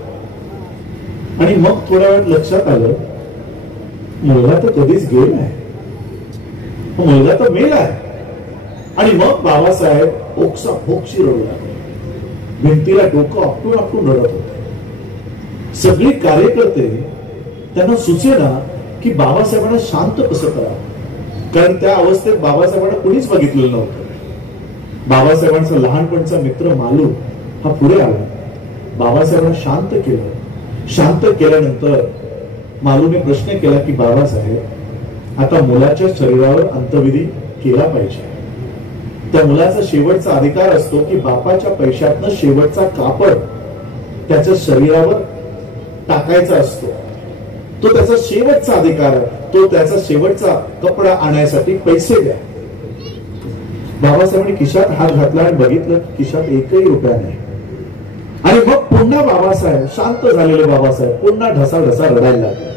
आणि मग थोड्या वेळात लक्षात आलं, मुलगा तर कधीच गेलाय, मुलगा तर मेलाय. आणि मग बाबासाहेब ओक्सा फोक्शी रडू लागले, भिंतीला डोकं आपटून आपटून रडत होते. सगळे कार्यकर्ते त्यांना सुचेना की बाबासाहेबांना शांत कसं करावं, कारण त्या अवस्थेत बाबासाहेबांना कुणीच बघितलेलं नव्हतं. बाबासाहेबांचा लहानपणचा मित्र मालू हा पुढे आला, बाबासाहेबांना शांत केलं. शांत केल्यानंतर मालूने प्रश्न केला की बाबासाहेब, आता मुलाच्या शरीरावर अंत्यविधी केला पाहिजे. त्या मुलाचा शेवटचा अधिकार असतो की बापाच्या पैशातनं शेवटचा कापड त्याच्या शरीरावर टाकायचा असतो. तो त्याचा शेवटचा अधिकार आहे. तो त्याचा शेवटचा कपडा आणण्यासाठी पैसे द्या. बाबासाहेबांनी खिशात हात घातला आणि बघितलं खिशात एकही रुपया नाही. आणि मग पुन्हा बाबासाहेब, शांत झालेले बाबासाहेब पुन्हा ढसा रडायला लागले.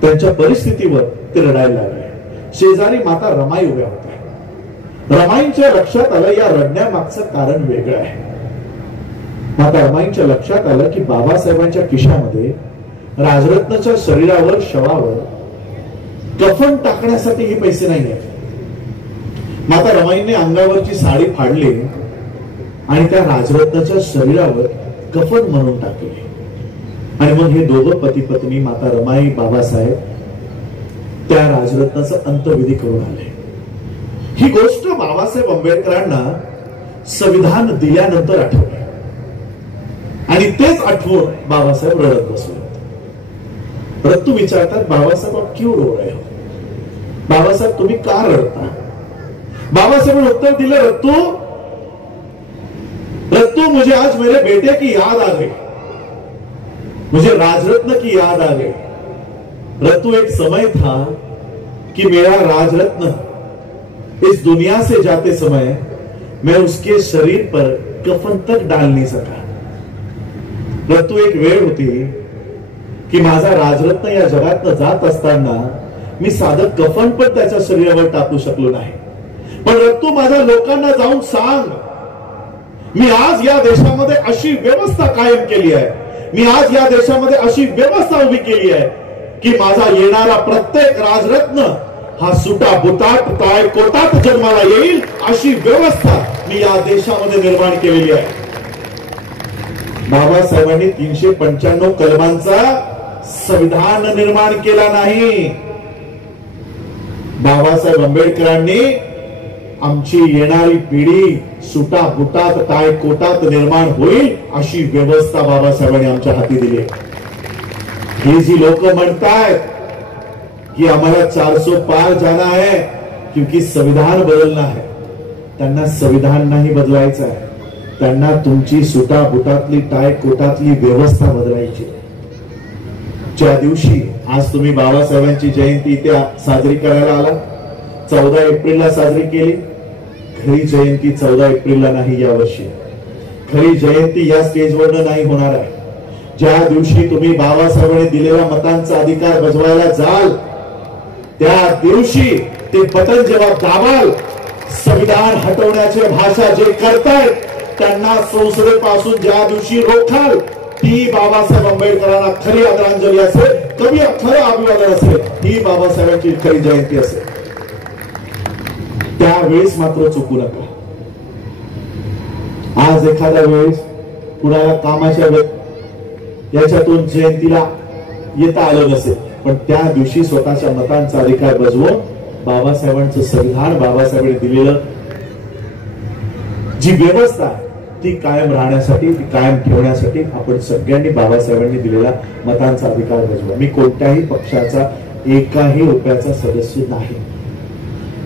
त्यांच्या परिस्थितीवर ते रडायला लागले. शेजारी माता रमाई उभ्या होत्या. रमाईंच्या लक्षात आलं या रडण्यामागचं कारण वेगळं आहे. माता रमाईंच्या लक्षात आलं की बाबासाहेबांच्या खिशामध्ये राजरत्नाच्या शरीरावर, शवावर कफन टाकण्यासाठी हे पैसे नाही आहेत. माता रमाईंनी अंगावरची साडी फाडली आणि त्या राजरत्नाच्या शरीरावर कफन म्हणून टाकले. आणि मग हे दोघं पती पत्नी, माता रमाई, बाबासाहेब, त्या राजरत्नाचा अंत्यविधी करून आले. ही गोष्ट बाबासाहेब आंबेडकरांना संविधान दिल्यानंतर आठवली आणि तेच आठवून बाबासाहेब रडत बसले. रत्तू विचारतात, बाबासाहेब आप क्यों रो रहे हो? बाबासाहेब तुम्ही का रडता? बाबासाहेब उत्तर दिले, रत्तू मुझे आज मेरे बेटे की याद आ गई, मुझे राजरत्न की याद आ गई. रत्तू एक समय था कि मेरा राजरत्न इस दुनिया से जाते समय मैं उसके शरीर पर कफन तक डाल नहीं सका. रत्तू एक वेळ होती की माझा राजरत्न या जगातनं जात असताना मी साधं कफन पण त्याच्या शरीरावर टाकू शकलो नाही. पण रत्तू माझ्या लोकांना जाऊन सांग, मी आज या देशामध्ये अशी व्यवस्था कायम केली आहे, मी आज या देशामध्ये अशी व्यवस्था उभी केली आहे की माझा येणारा प्रत्येक राजरत्न हा सुटा बुटात, काय कोटात जन्माला येईल अशी व्यवस्था मी या देशामध्ये निर्माण केलेली आहे. बाबासाहेबांनी 395 कलमांचा संविधान निर्माण केला नाही. बाबासाहेब आंबेडकरांनी आमची येणारी पिढी सुटा बुटात, काय कोटात निर्माण होईल अशी व्यवस्था बाबासाहेबांनी आमच्या हाती दिली. हे जी लोक म्हणतायत कि हमारा 400 पार जाना है क्योंकि संविधान बदलना है, त्यांना संविधान नाही बदलायचं आहे, त्यांना तुमची सुटा बुटातली, टाय कोटातली व्यवस्था बदलायची. ज्या दिवशी आज तुम्ही बाबासाहेबांची जयंती इथे साजरी करायला आला, 14 एप्रिलला साजरी केली. खरी जयंती 14 एप्रिलला नाही यावर्षी. खरी जयंती या स्टेजवरनं नाही होणार आहे. ज्या दिवशी तुम्ही बाबासाहेबांनी दिलेल्या मतांचा अधिकार बजवायला जाल, त्या दिवशी ते बटन जेव्हा दाबाल, संविधान हटवण्याचे भाषा जे करतायत त्यांना संसदेपासून ज्या दिवशी रोखाल, ती बाबासाहेब आंबेडकरांना खरी आदरांजली असेल, कवी खरं अभिवादन असेल, ही बाबासाहेबांची खरी जयंती असेल. त्यावेळेस मात्र चुकू नका. आज एखाद्या वेळेस कुणाला कामाच्या याच्यातून जयंतीला येता आलं नसेल, पण त्या दिवशी स्वतःच्या मतांचा अधिकार बजवून बाबासाहेबांचं संविधान, बाबासाहेबांनी दिलेलं जी व्यवस्था ती कायम राहण्यासाठी, ती कायम ठेवण्यासाठी आपण सगळ्यांनी बाबासाहेबांनी दिलेला मतांचा अधिकार बजवा. मी कोणत्याही पक्षाचा एकाही रुपयाचा सदस्य नाही.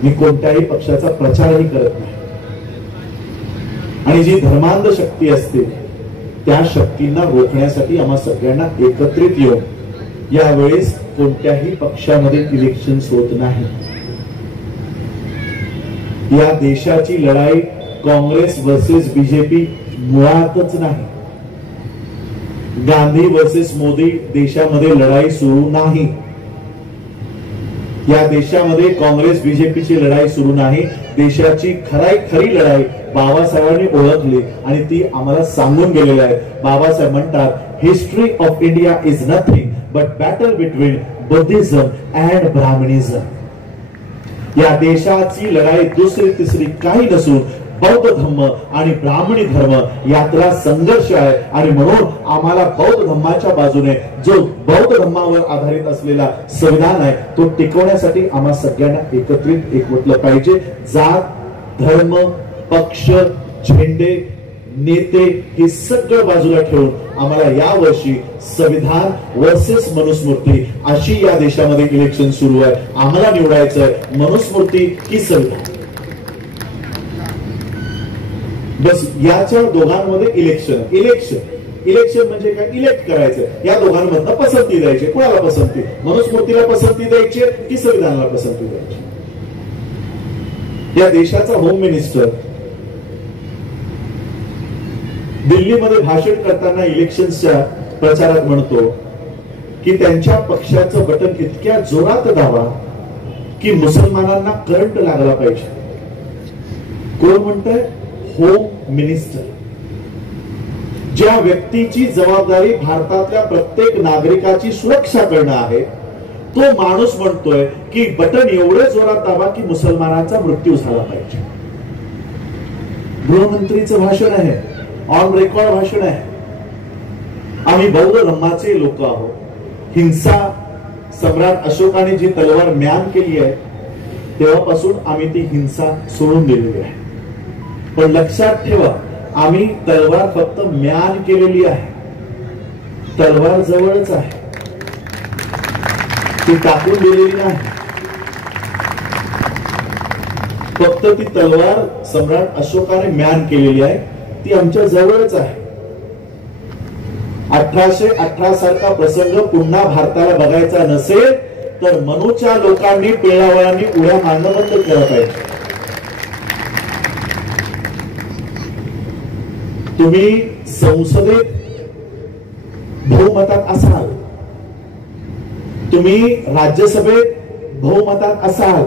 मी कोणत्याही पक्षाचा प्रचारही करत नाही. आणि जी धर्मांध शक्ती असते त्या शक्तींना रोखण्यासाठी आम्हा सगळ्यांना एकत्रित येऊन यावेळेस कोणत्याही पक्षामध्ये इलेक्शन्स होत नाही. या देशाची लढाई काँग्रेस वर्सेस बीजेपी मुळातच नाही. गांधी वर्सेस मोदी देशामध्ये लढाई सुरू नाही. या देशामध्ये काँग्रेस बीजेपीची लढाई सुरू नाही. देशाची खरी लढाई बाबासाहेबांनी ओळखली आणि ती आम्हाला सांगून गेलेली आहे. बाबासाहेब म्हणतात, history of India is nothing but battle between Buddhism and Brahmanism. या देशाची लढाई दुसरी तिसरी काही नसून बौद्ध धर्म आणि ब्राह्मणी धर्म यातला संघर्ष आहे. आणि म्हणून आम्हाला बौद्ध धर्माच्या बाजूने जो बौद्ध धर्मावर आधारित असलेला संविधान आहे तो टिकवण्यासाठी आम्हा सगळ्यांना एकत्रित एकवटलं पाहिजे. जात धर्म पक्ष झेंडे नेते हे सगळं बाजूला ठेवून आम्हाला या वर्षी संविधान वर्सेस मनुस्मृती अशी या देशामध्ये इलेक्शन सुरू आहे. आम्हाला निवडायचं आहे मनुस्मृती की संविधान. बस याच्या दोघांमध्ये इलेक्शन म्हणजे काय? इलेक्ट करायचं. या दोघांमधनं पसंती द्यायची. कोणाला पसंती? मनुस्मृतीला पसंती द्यायची की संविधानाला पसंती द्यायची? या देशाचा होम मिनिस्टर दिल्लीमध्ये भाषण करताना इलेक्शनच्या प्रचारात म्हणतो की त्यांच्या पक्षाचं बटन इतक्या जोरात दाबा की मुसलमानांना करंट लागला पाहिजे. कोण म्हणतंय? Home minister. ज्या व्यक्तीची जबाबदारी भारतातल्या प्रत्येक नागरिकाची सुरक्षा करणं आहे तो माणूस म्हणतोय की बटन एवढे जोरात दाबा की मुसलमानांचा मृत्यू झाला पाहिजे. गृहमंत्रीचं भाषण आहे, ऑन रेकॉर्ड भाषण आहे. आम्ही बौद्ध धर्माचे लोक आहोत. हिंसा सम्राट अशोकाने जी तलवार म्यान केली आहे तेव्हापासून आम्ही ती हिंसा सोडून दिलेली आहे. पण लक्षात ठेवा, आम्ही तलवार फक्त म्यान केलेली आहे. तलवार जवळच आहे, ती टाकून दिलेली नाही. फक्त ती तलवार सम्राट अशोकाने म्यान केलेली आहे, ती आमच्या जवळच आहे. 1818 सारखा प्रसंग पुन्हा भारताला बघायचा नसेल तर मनूच्या लोकांनी पेळावळांनी उड्या मारणं बंद केलं पाहिजे. तुम्ही संसदेत बहुमतात असाल, तुम्ही राज्यसभेत बहुमतात असाल,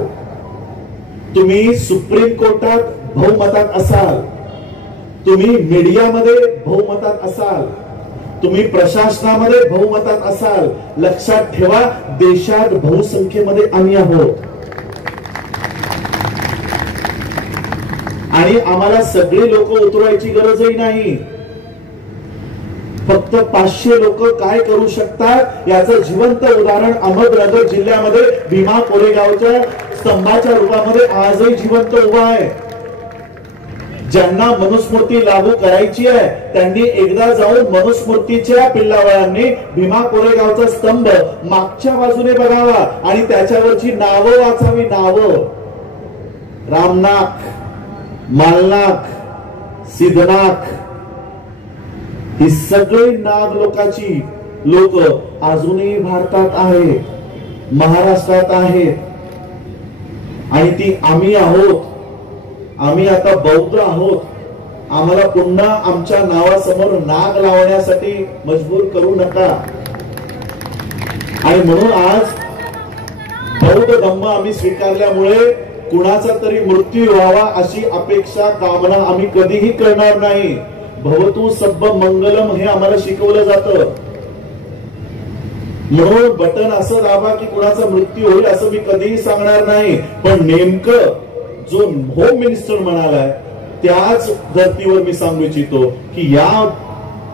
तुम्ही सुप्रीम कोर्टात बहुमतात असाल, तुम्ही मीडियामध्ये बहुमतात असाल, तुम्ही प्रशासनामध्ये बहुमतात असाल. लक्षात ठेवा, देशात बहुसंख्येमध्ये आम्ही आहोत आणि आम्हाला सगळे लोक उतरवायची गरजही नाही. फक्त 500 लोक काय करू शकतात याचं जिवंत उदाहरण अहमदनगर जिल्ह्यामध्ये भीमा कोरेगावच्या स्तंभाच्या रूपामध्ये आजही जिवंत उभा आहे. ज्यांना मनुस्मृती लागू करायची आहे त्यांनी एकदा जाऊन मनुस्मृतीच्या पिल्लावळांनी भीमा कोरेगावचा स्तंभ मागच्या बाजूने बघावा आणि त्याच्यावरची नावं वाचावी. नावं रामनाथ, मालनाथ, सिद्धनाथ ही सगळी नाग लोकांची लोक अजूनही भारतात आहेत, महाराष्ट्रात आहेत आणि ती आम्ही आहोत. आम्ही आता बौद्ध आहोत. आम्हाला पुन्हा आमच्या नावासमोर नाग लावण्यासाठी मजबूर करू नका. आणि म्हणून आज बौद्ध धम्म आम्ही स्वीकारल्यामुळे कुणाचा तरी मृत्यू व्हावा अशी अपेक्षा कामना आम्ही कधीही करणार नाही. भवतु सब्ब मंगलम हे आम्हाला शिकवलं जातं. म्हणून बटन असं दाबा की कुणाचा मृत्यू होईल असं मी कधीही सांगणार नाही. पण नेमकं जो होम मिनिस्टर म्हणालाय त्याच धर्तीवर मी सांगू इच्छितो की या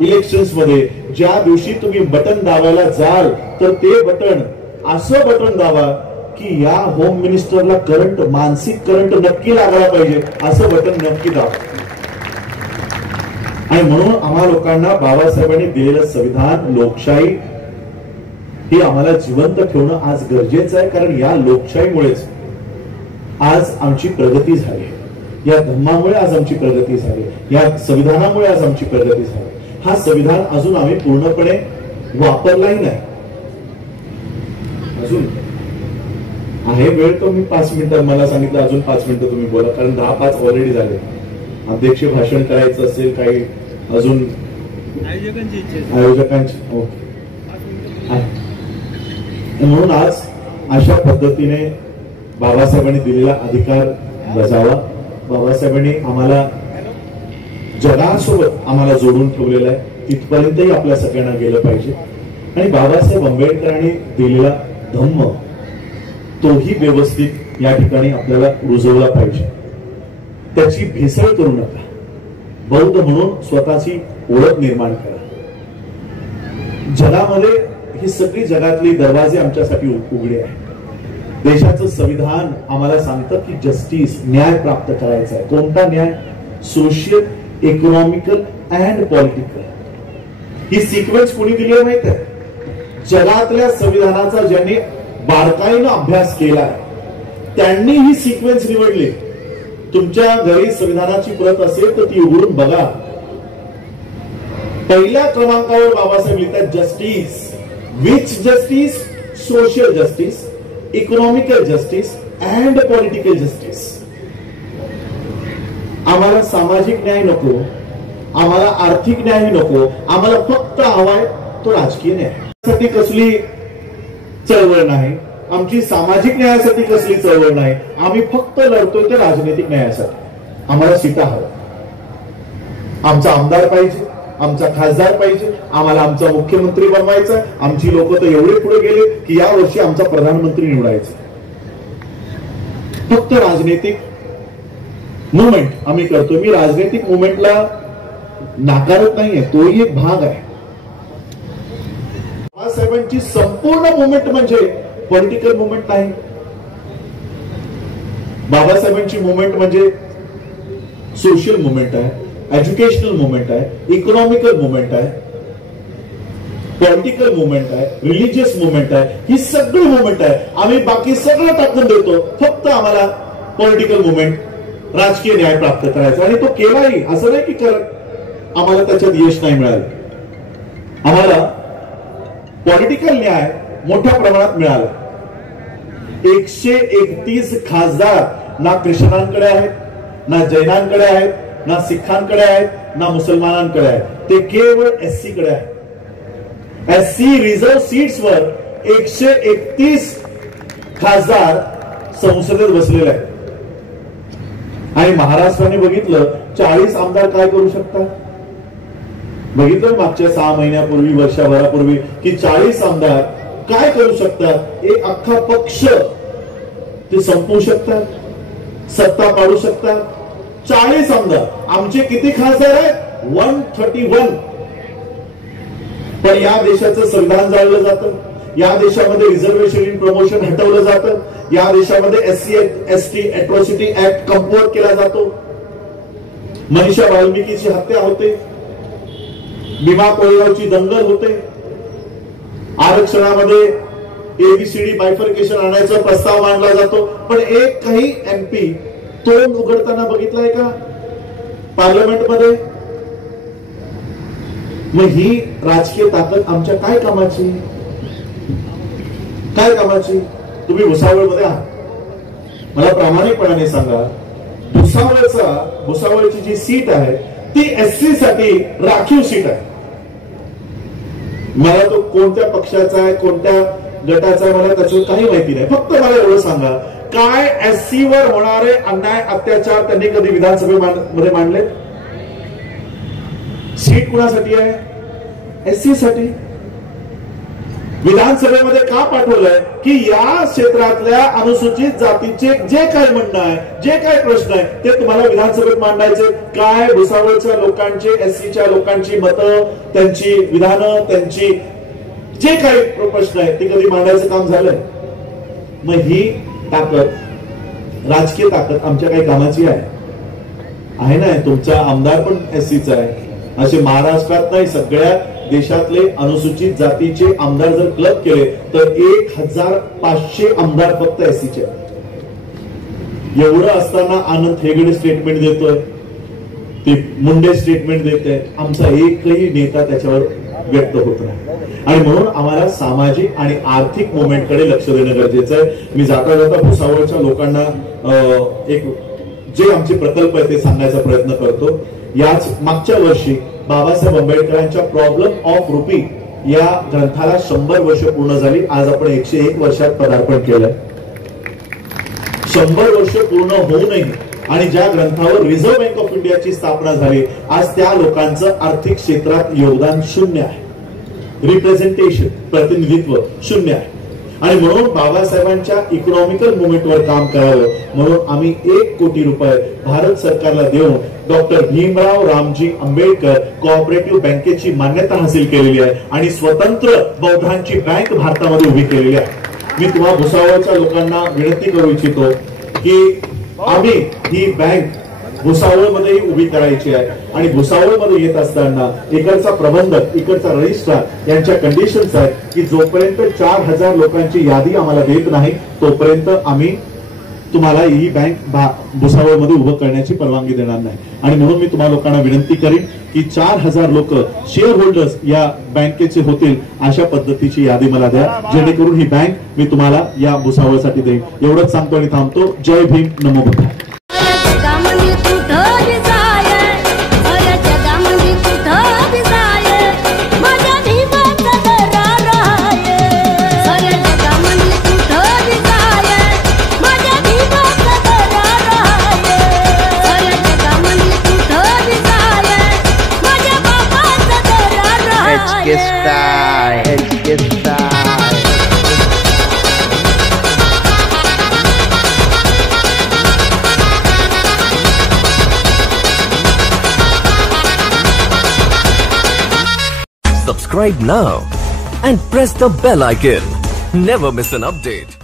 इलेक्शन्स मध्ये ज्या दिवशी तुम्ही बटन दाबायला जाल तर ते बटन असं बटन दाबा की या होम मिनिस्टरला करंट, मानसिक करंट नक्की लागला पाहिजे असं बटन नक्की दाबा. आणि म्हणून आम्हा लोकांना बाबासाहेबांनी दिलेलं संविधान, लोकशाही ही आम्हाला जिवंत ठेवणं आज गरजेचं आहे. कारण या लोकशाहीमुळेच आज आमची प्रगती झाली. या धर्मामुळे आज आमची प्रगती झाली. या संविधानामुळे आज आमची प्रगती झाली. हा संविधान अजून आम्ही पूर्णपणे वापरलाही नाही. अजून आहे वेळ. तो मी 5 मिनिटं मला सांगितलं अजून 5 मिनिटं तुम्ही बोला कारण 10-5 ऑलरेडी झाले. अध्यक्ष भाषण करायचं असेल, काही अजून आयोजकांची ओके. म्हणून आज अशा पद्धतीने बाबासाहेबांनी दिलेला अधिकार बजावा. बाबासाहेबांनी आम्हाला जगासोबत आम्हाला जोडून ठेवलेलं आहे, तिथपर्यंतही आपल्या सगळ्यांना गेलं पाहिजे. आणि बाबासाहेब आंबेडकरांनी दिलेला धम्म तोही व्यवस्थित या ठिकाणी आपल्याला रुजवला पाहिजे. त्याची भेसळ करू नका. बौद्ध म्हणून स्वतःची ओळख निर्माण करा. जगामध्ये ही सगळी जगातली दरवाजे आमच्यासाठी उघडे आहे. देशाचं संविधान आम्हाला सांगतं की जस्टिस, न्याय प्राप्त करायचा आहे. कोणता न्याय? Social, economical and political. He sequence कोणी दिली आहे माहित आहे? जगातल्या संविधानाचा ज्यांनी बारकाईनं अभ्यास केला त्यांनी ही सिक्वेन्स निवडली. तुमच्या घरी संविधानाची प्रत असेल तर ती उघडून बघा. पहिल्या क्रमांकावर बाबासाहेब लिहितात justice. Which justice? Social justice, economical justice and political justice. आम्हाला सामाजिक न्याय नको, आम्हाला आर्थिक न्याय नको, आम्हाला फक्त हवाय तो राजकीय न्यायासाठी कसली चळवळ नाही, आमची सामाजिक न्यायासाठी कसली चळवळ नाही. आम्ही फक्त लढतोय त्या राजनैतिक न्यायासाठी. आम्हाला सीटा हवा, आमचा आमदार पाहिजे, आमचा खासदार पाहिजे, आम्हाला आमचा मुख्यमंत्री बनवायचा. आमची लोक तर एवढे पुढे गेले की या वर्षी आमचा प्रधानमंत्री निवडायचा. फक्त राजनैतिक मुवमेंट आम्ही करतोय. मी राजनैतिक मुवमेंटला नाकारत नाहीये, तोही एक भाग आहे. बाबासाहेबांची संपूर्ण मुवमेंट म्हणजे पॉलिटिकल मुवमेंट नाही. बाबासाहेबांची मुवमेंट म्हणजे सोशल मुवमेंट आहे, एज्युकेशनल मुवमेंट आहे, इकॉनॉमिकल मुवमेंट आहे, पॉलिटिकल मुवमेंट आहे, रिलीजियस मुवमेंट आहे. ही सगळी मुवमेंट आहे. आम्ही बाकी सगळं टाकून देतो, फक्त आम्हाला पॉलिटिकल मुवमेंट, राजकीय न्याय प्राप्त करायचा. आणि तो केलाही. असं नाही की आम्हाला त्याच्यात यश नाही मिळालं. आम्हाला पॉलिटिकल न्याय मोठ्या प्रमाणात मिळाला. 131 खासदार ना ख्रिश्चनांकडे आहेत, ना जैनांकडे आहेत, ना सिखांकडे आहेत, ना मुसलमानांकडे आहेत. ते केवळ एससी कडे आहे. एससी रिझर्व्ह सीट्सवर 131 खासदार संसदेत बसलेले आहेत. आणि महाराष्ट्राने बघितलं 40 आमदार काय करू शकतात. बघितलं मागच्या 6 महिन्यापूर्वी, वर्षभरापूर्वी की 40 आमदार काय करू शकतात. एक अख्खा पक्ष ते संपवू शकतात, सत्ता पाडू शकतात. 40 आमदार. आमचे किती खासदार आहेत? 131. पण या देशाचं संविधान जाळलं जातं. या देशामध्ये रिझर्वेशन इन प्रमोशन हटवलं जातं. या देशामध्ये SC ST atrocity act comfort केला जातो. मनीषा वाल्मिकीची हत्या होते, भीमा कोरेगावची दंगल होते, आरक्षणामध्ये ABCD बायफर्केशन आणायचा प्रस्ताव मांडला जातो. पण एक काही MP तोंड उघडताना बघितलंय का पार्लमेंटमध्ये? मग ही राजकीय ताकद आमच्या काय कामाची? काय कामाची? तुम्ही भुसावळमध्ये आहात, मला प्रामाणिकपणाने सांगा, भुसावळची जी सीट आहे ती SC साठी राखीव सीट आहे. मला तो कोणत्या पक्षाचा आहे, कोणत्या गटाचा आहे, मला त्याचं काही माहिती नाही. फक्त मला एवढं सांगा, काय SC वर होणारे अन्याय, अत्याचार त्यांनी कधी विधानसभेमध्ये मांडले? सीट कुणासाठी आहे? SC साठी. विधानसभेमध्ये का पाठवलंय की या क्षेत्रातल्या अनुसूचित जातीचे जे काही म्हणणं आहे, जे काही प्रश्न आहे ते तुम्हाला विधानसभेत मांडायचे. काय भुसावळच्या लोकांचे, SCच्या लोकांची मतं, त्यांची विधानं, त्यांची जे काही प्रश्न आहेत ते कधी मांडायचं काम झालंय? मग ही ताकद, राजकीय ताकद आमच्या काही कामाची आहे ना? तुमचा आमदार पण SCचा आहे. असे महाराष्ट्रात नाही, सगळ्या देशातले अनुसूचित जातीचे आमदार जर क्लब केले तर 1500 आमदार फक्त SCचे. एवढं असताना आनंद हेगडे स्टेटमेंट देतोय, ते मुंडे स्टेटमेंट देते, आमचा एकही नेता त्याच्यावर व्यक्त होत नाही. आणि म्हणून आम्हाला सामाजिक आणि आर्थिक मुवमेंटकडे लक्ष देणं गरजेचं आहे. मी जाता जाता भुसावळच्या लोकांना एक जे आमचे प्रकल्प आहे ते सांगण्याचा प्रयत्न करतो. याच मागच्या वर्षी बाबासाहेब आंबेडकरांच्या प्रॉब्लेम ऑफ रुपी या ग्रंथाला 100 वर्ष पूर्ण झाली. आज आपण 101 वर्षात पदार्पण केलंय. 100 वर्ष पूर्ण होऊनही आणि ज्या ग्रंथावर रिझर्व्ह बँक ऑफ इंडियाची स्थापना झाली, आज त्या लोकांचं आर्थिक क्षेत्रात योगदान 0 आहे. रिप्रेझेंटेशन, प्रतिनिधित्व 0 आहे. आणि म्हणून बाबासाहेबांच्या इकॉनॉमिकल मुवमेंटवर काम करावं म्हणून आम्ही 1 कोटी रुपये भारत सरकारला देऊन डॉक्टर भीमराव रामजी आंबेडकर कोऑपरेटिव्ह बँकेची मान्यता हासिल केलेली आहे आणि स्वतंत्र बौद्धांची बँक भारतामध्ये उभी केलेली आहे. मी तुम्हा भुसावळच्या लोकांना विनंती करू इच्छितो की आम्ही ही बँक भुसावळमध्ये उभी करायची आहे आणि भुसावळमध्ये येत असताना इकडचा प्रबंधक, इकडचा रजिस्ट्रार यांच्या कंडिशन्स आहेत की जोपर्यंत 4000 लोकांची यादी आम्हाला देत नाही तोपर्यंत आम्ही तुम्हाला ही बँक भुसावळमध्ये उभं करण्याची परवानगी देणार नाही. आणि म्हणून मी तुम्हा लोकांना विनंती करीन की 4000 लोक शेअर होल्डर्स या बँकेचे होतील अशा पद्धतीची यादी मला द्या, जेणेकरून ही बँक मी तुम्हाला या भुसावळसाठी देईन. एवढंच सांगतो आणि थांबतो. जय भीम, नमो बुद्धाय. Subscribe now and press the bell icon. Never miss an update.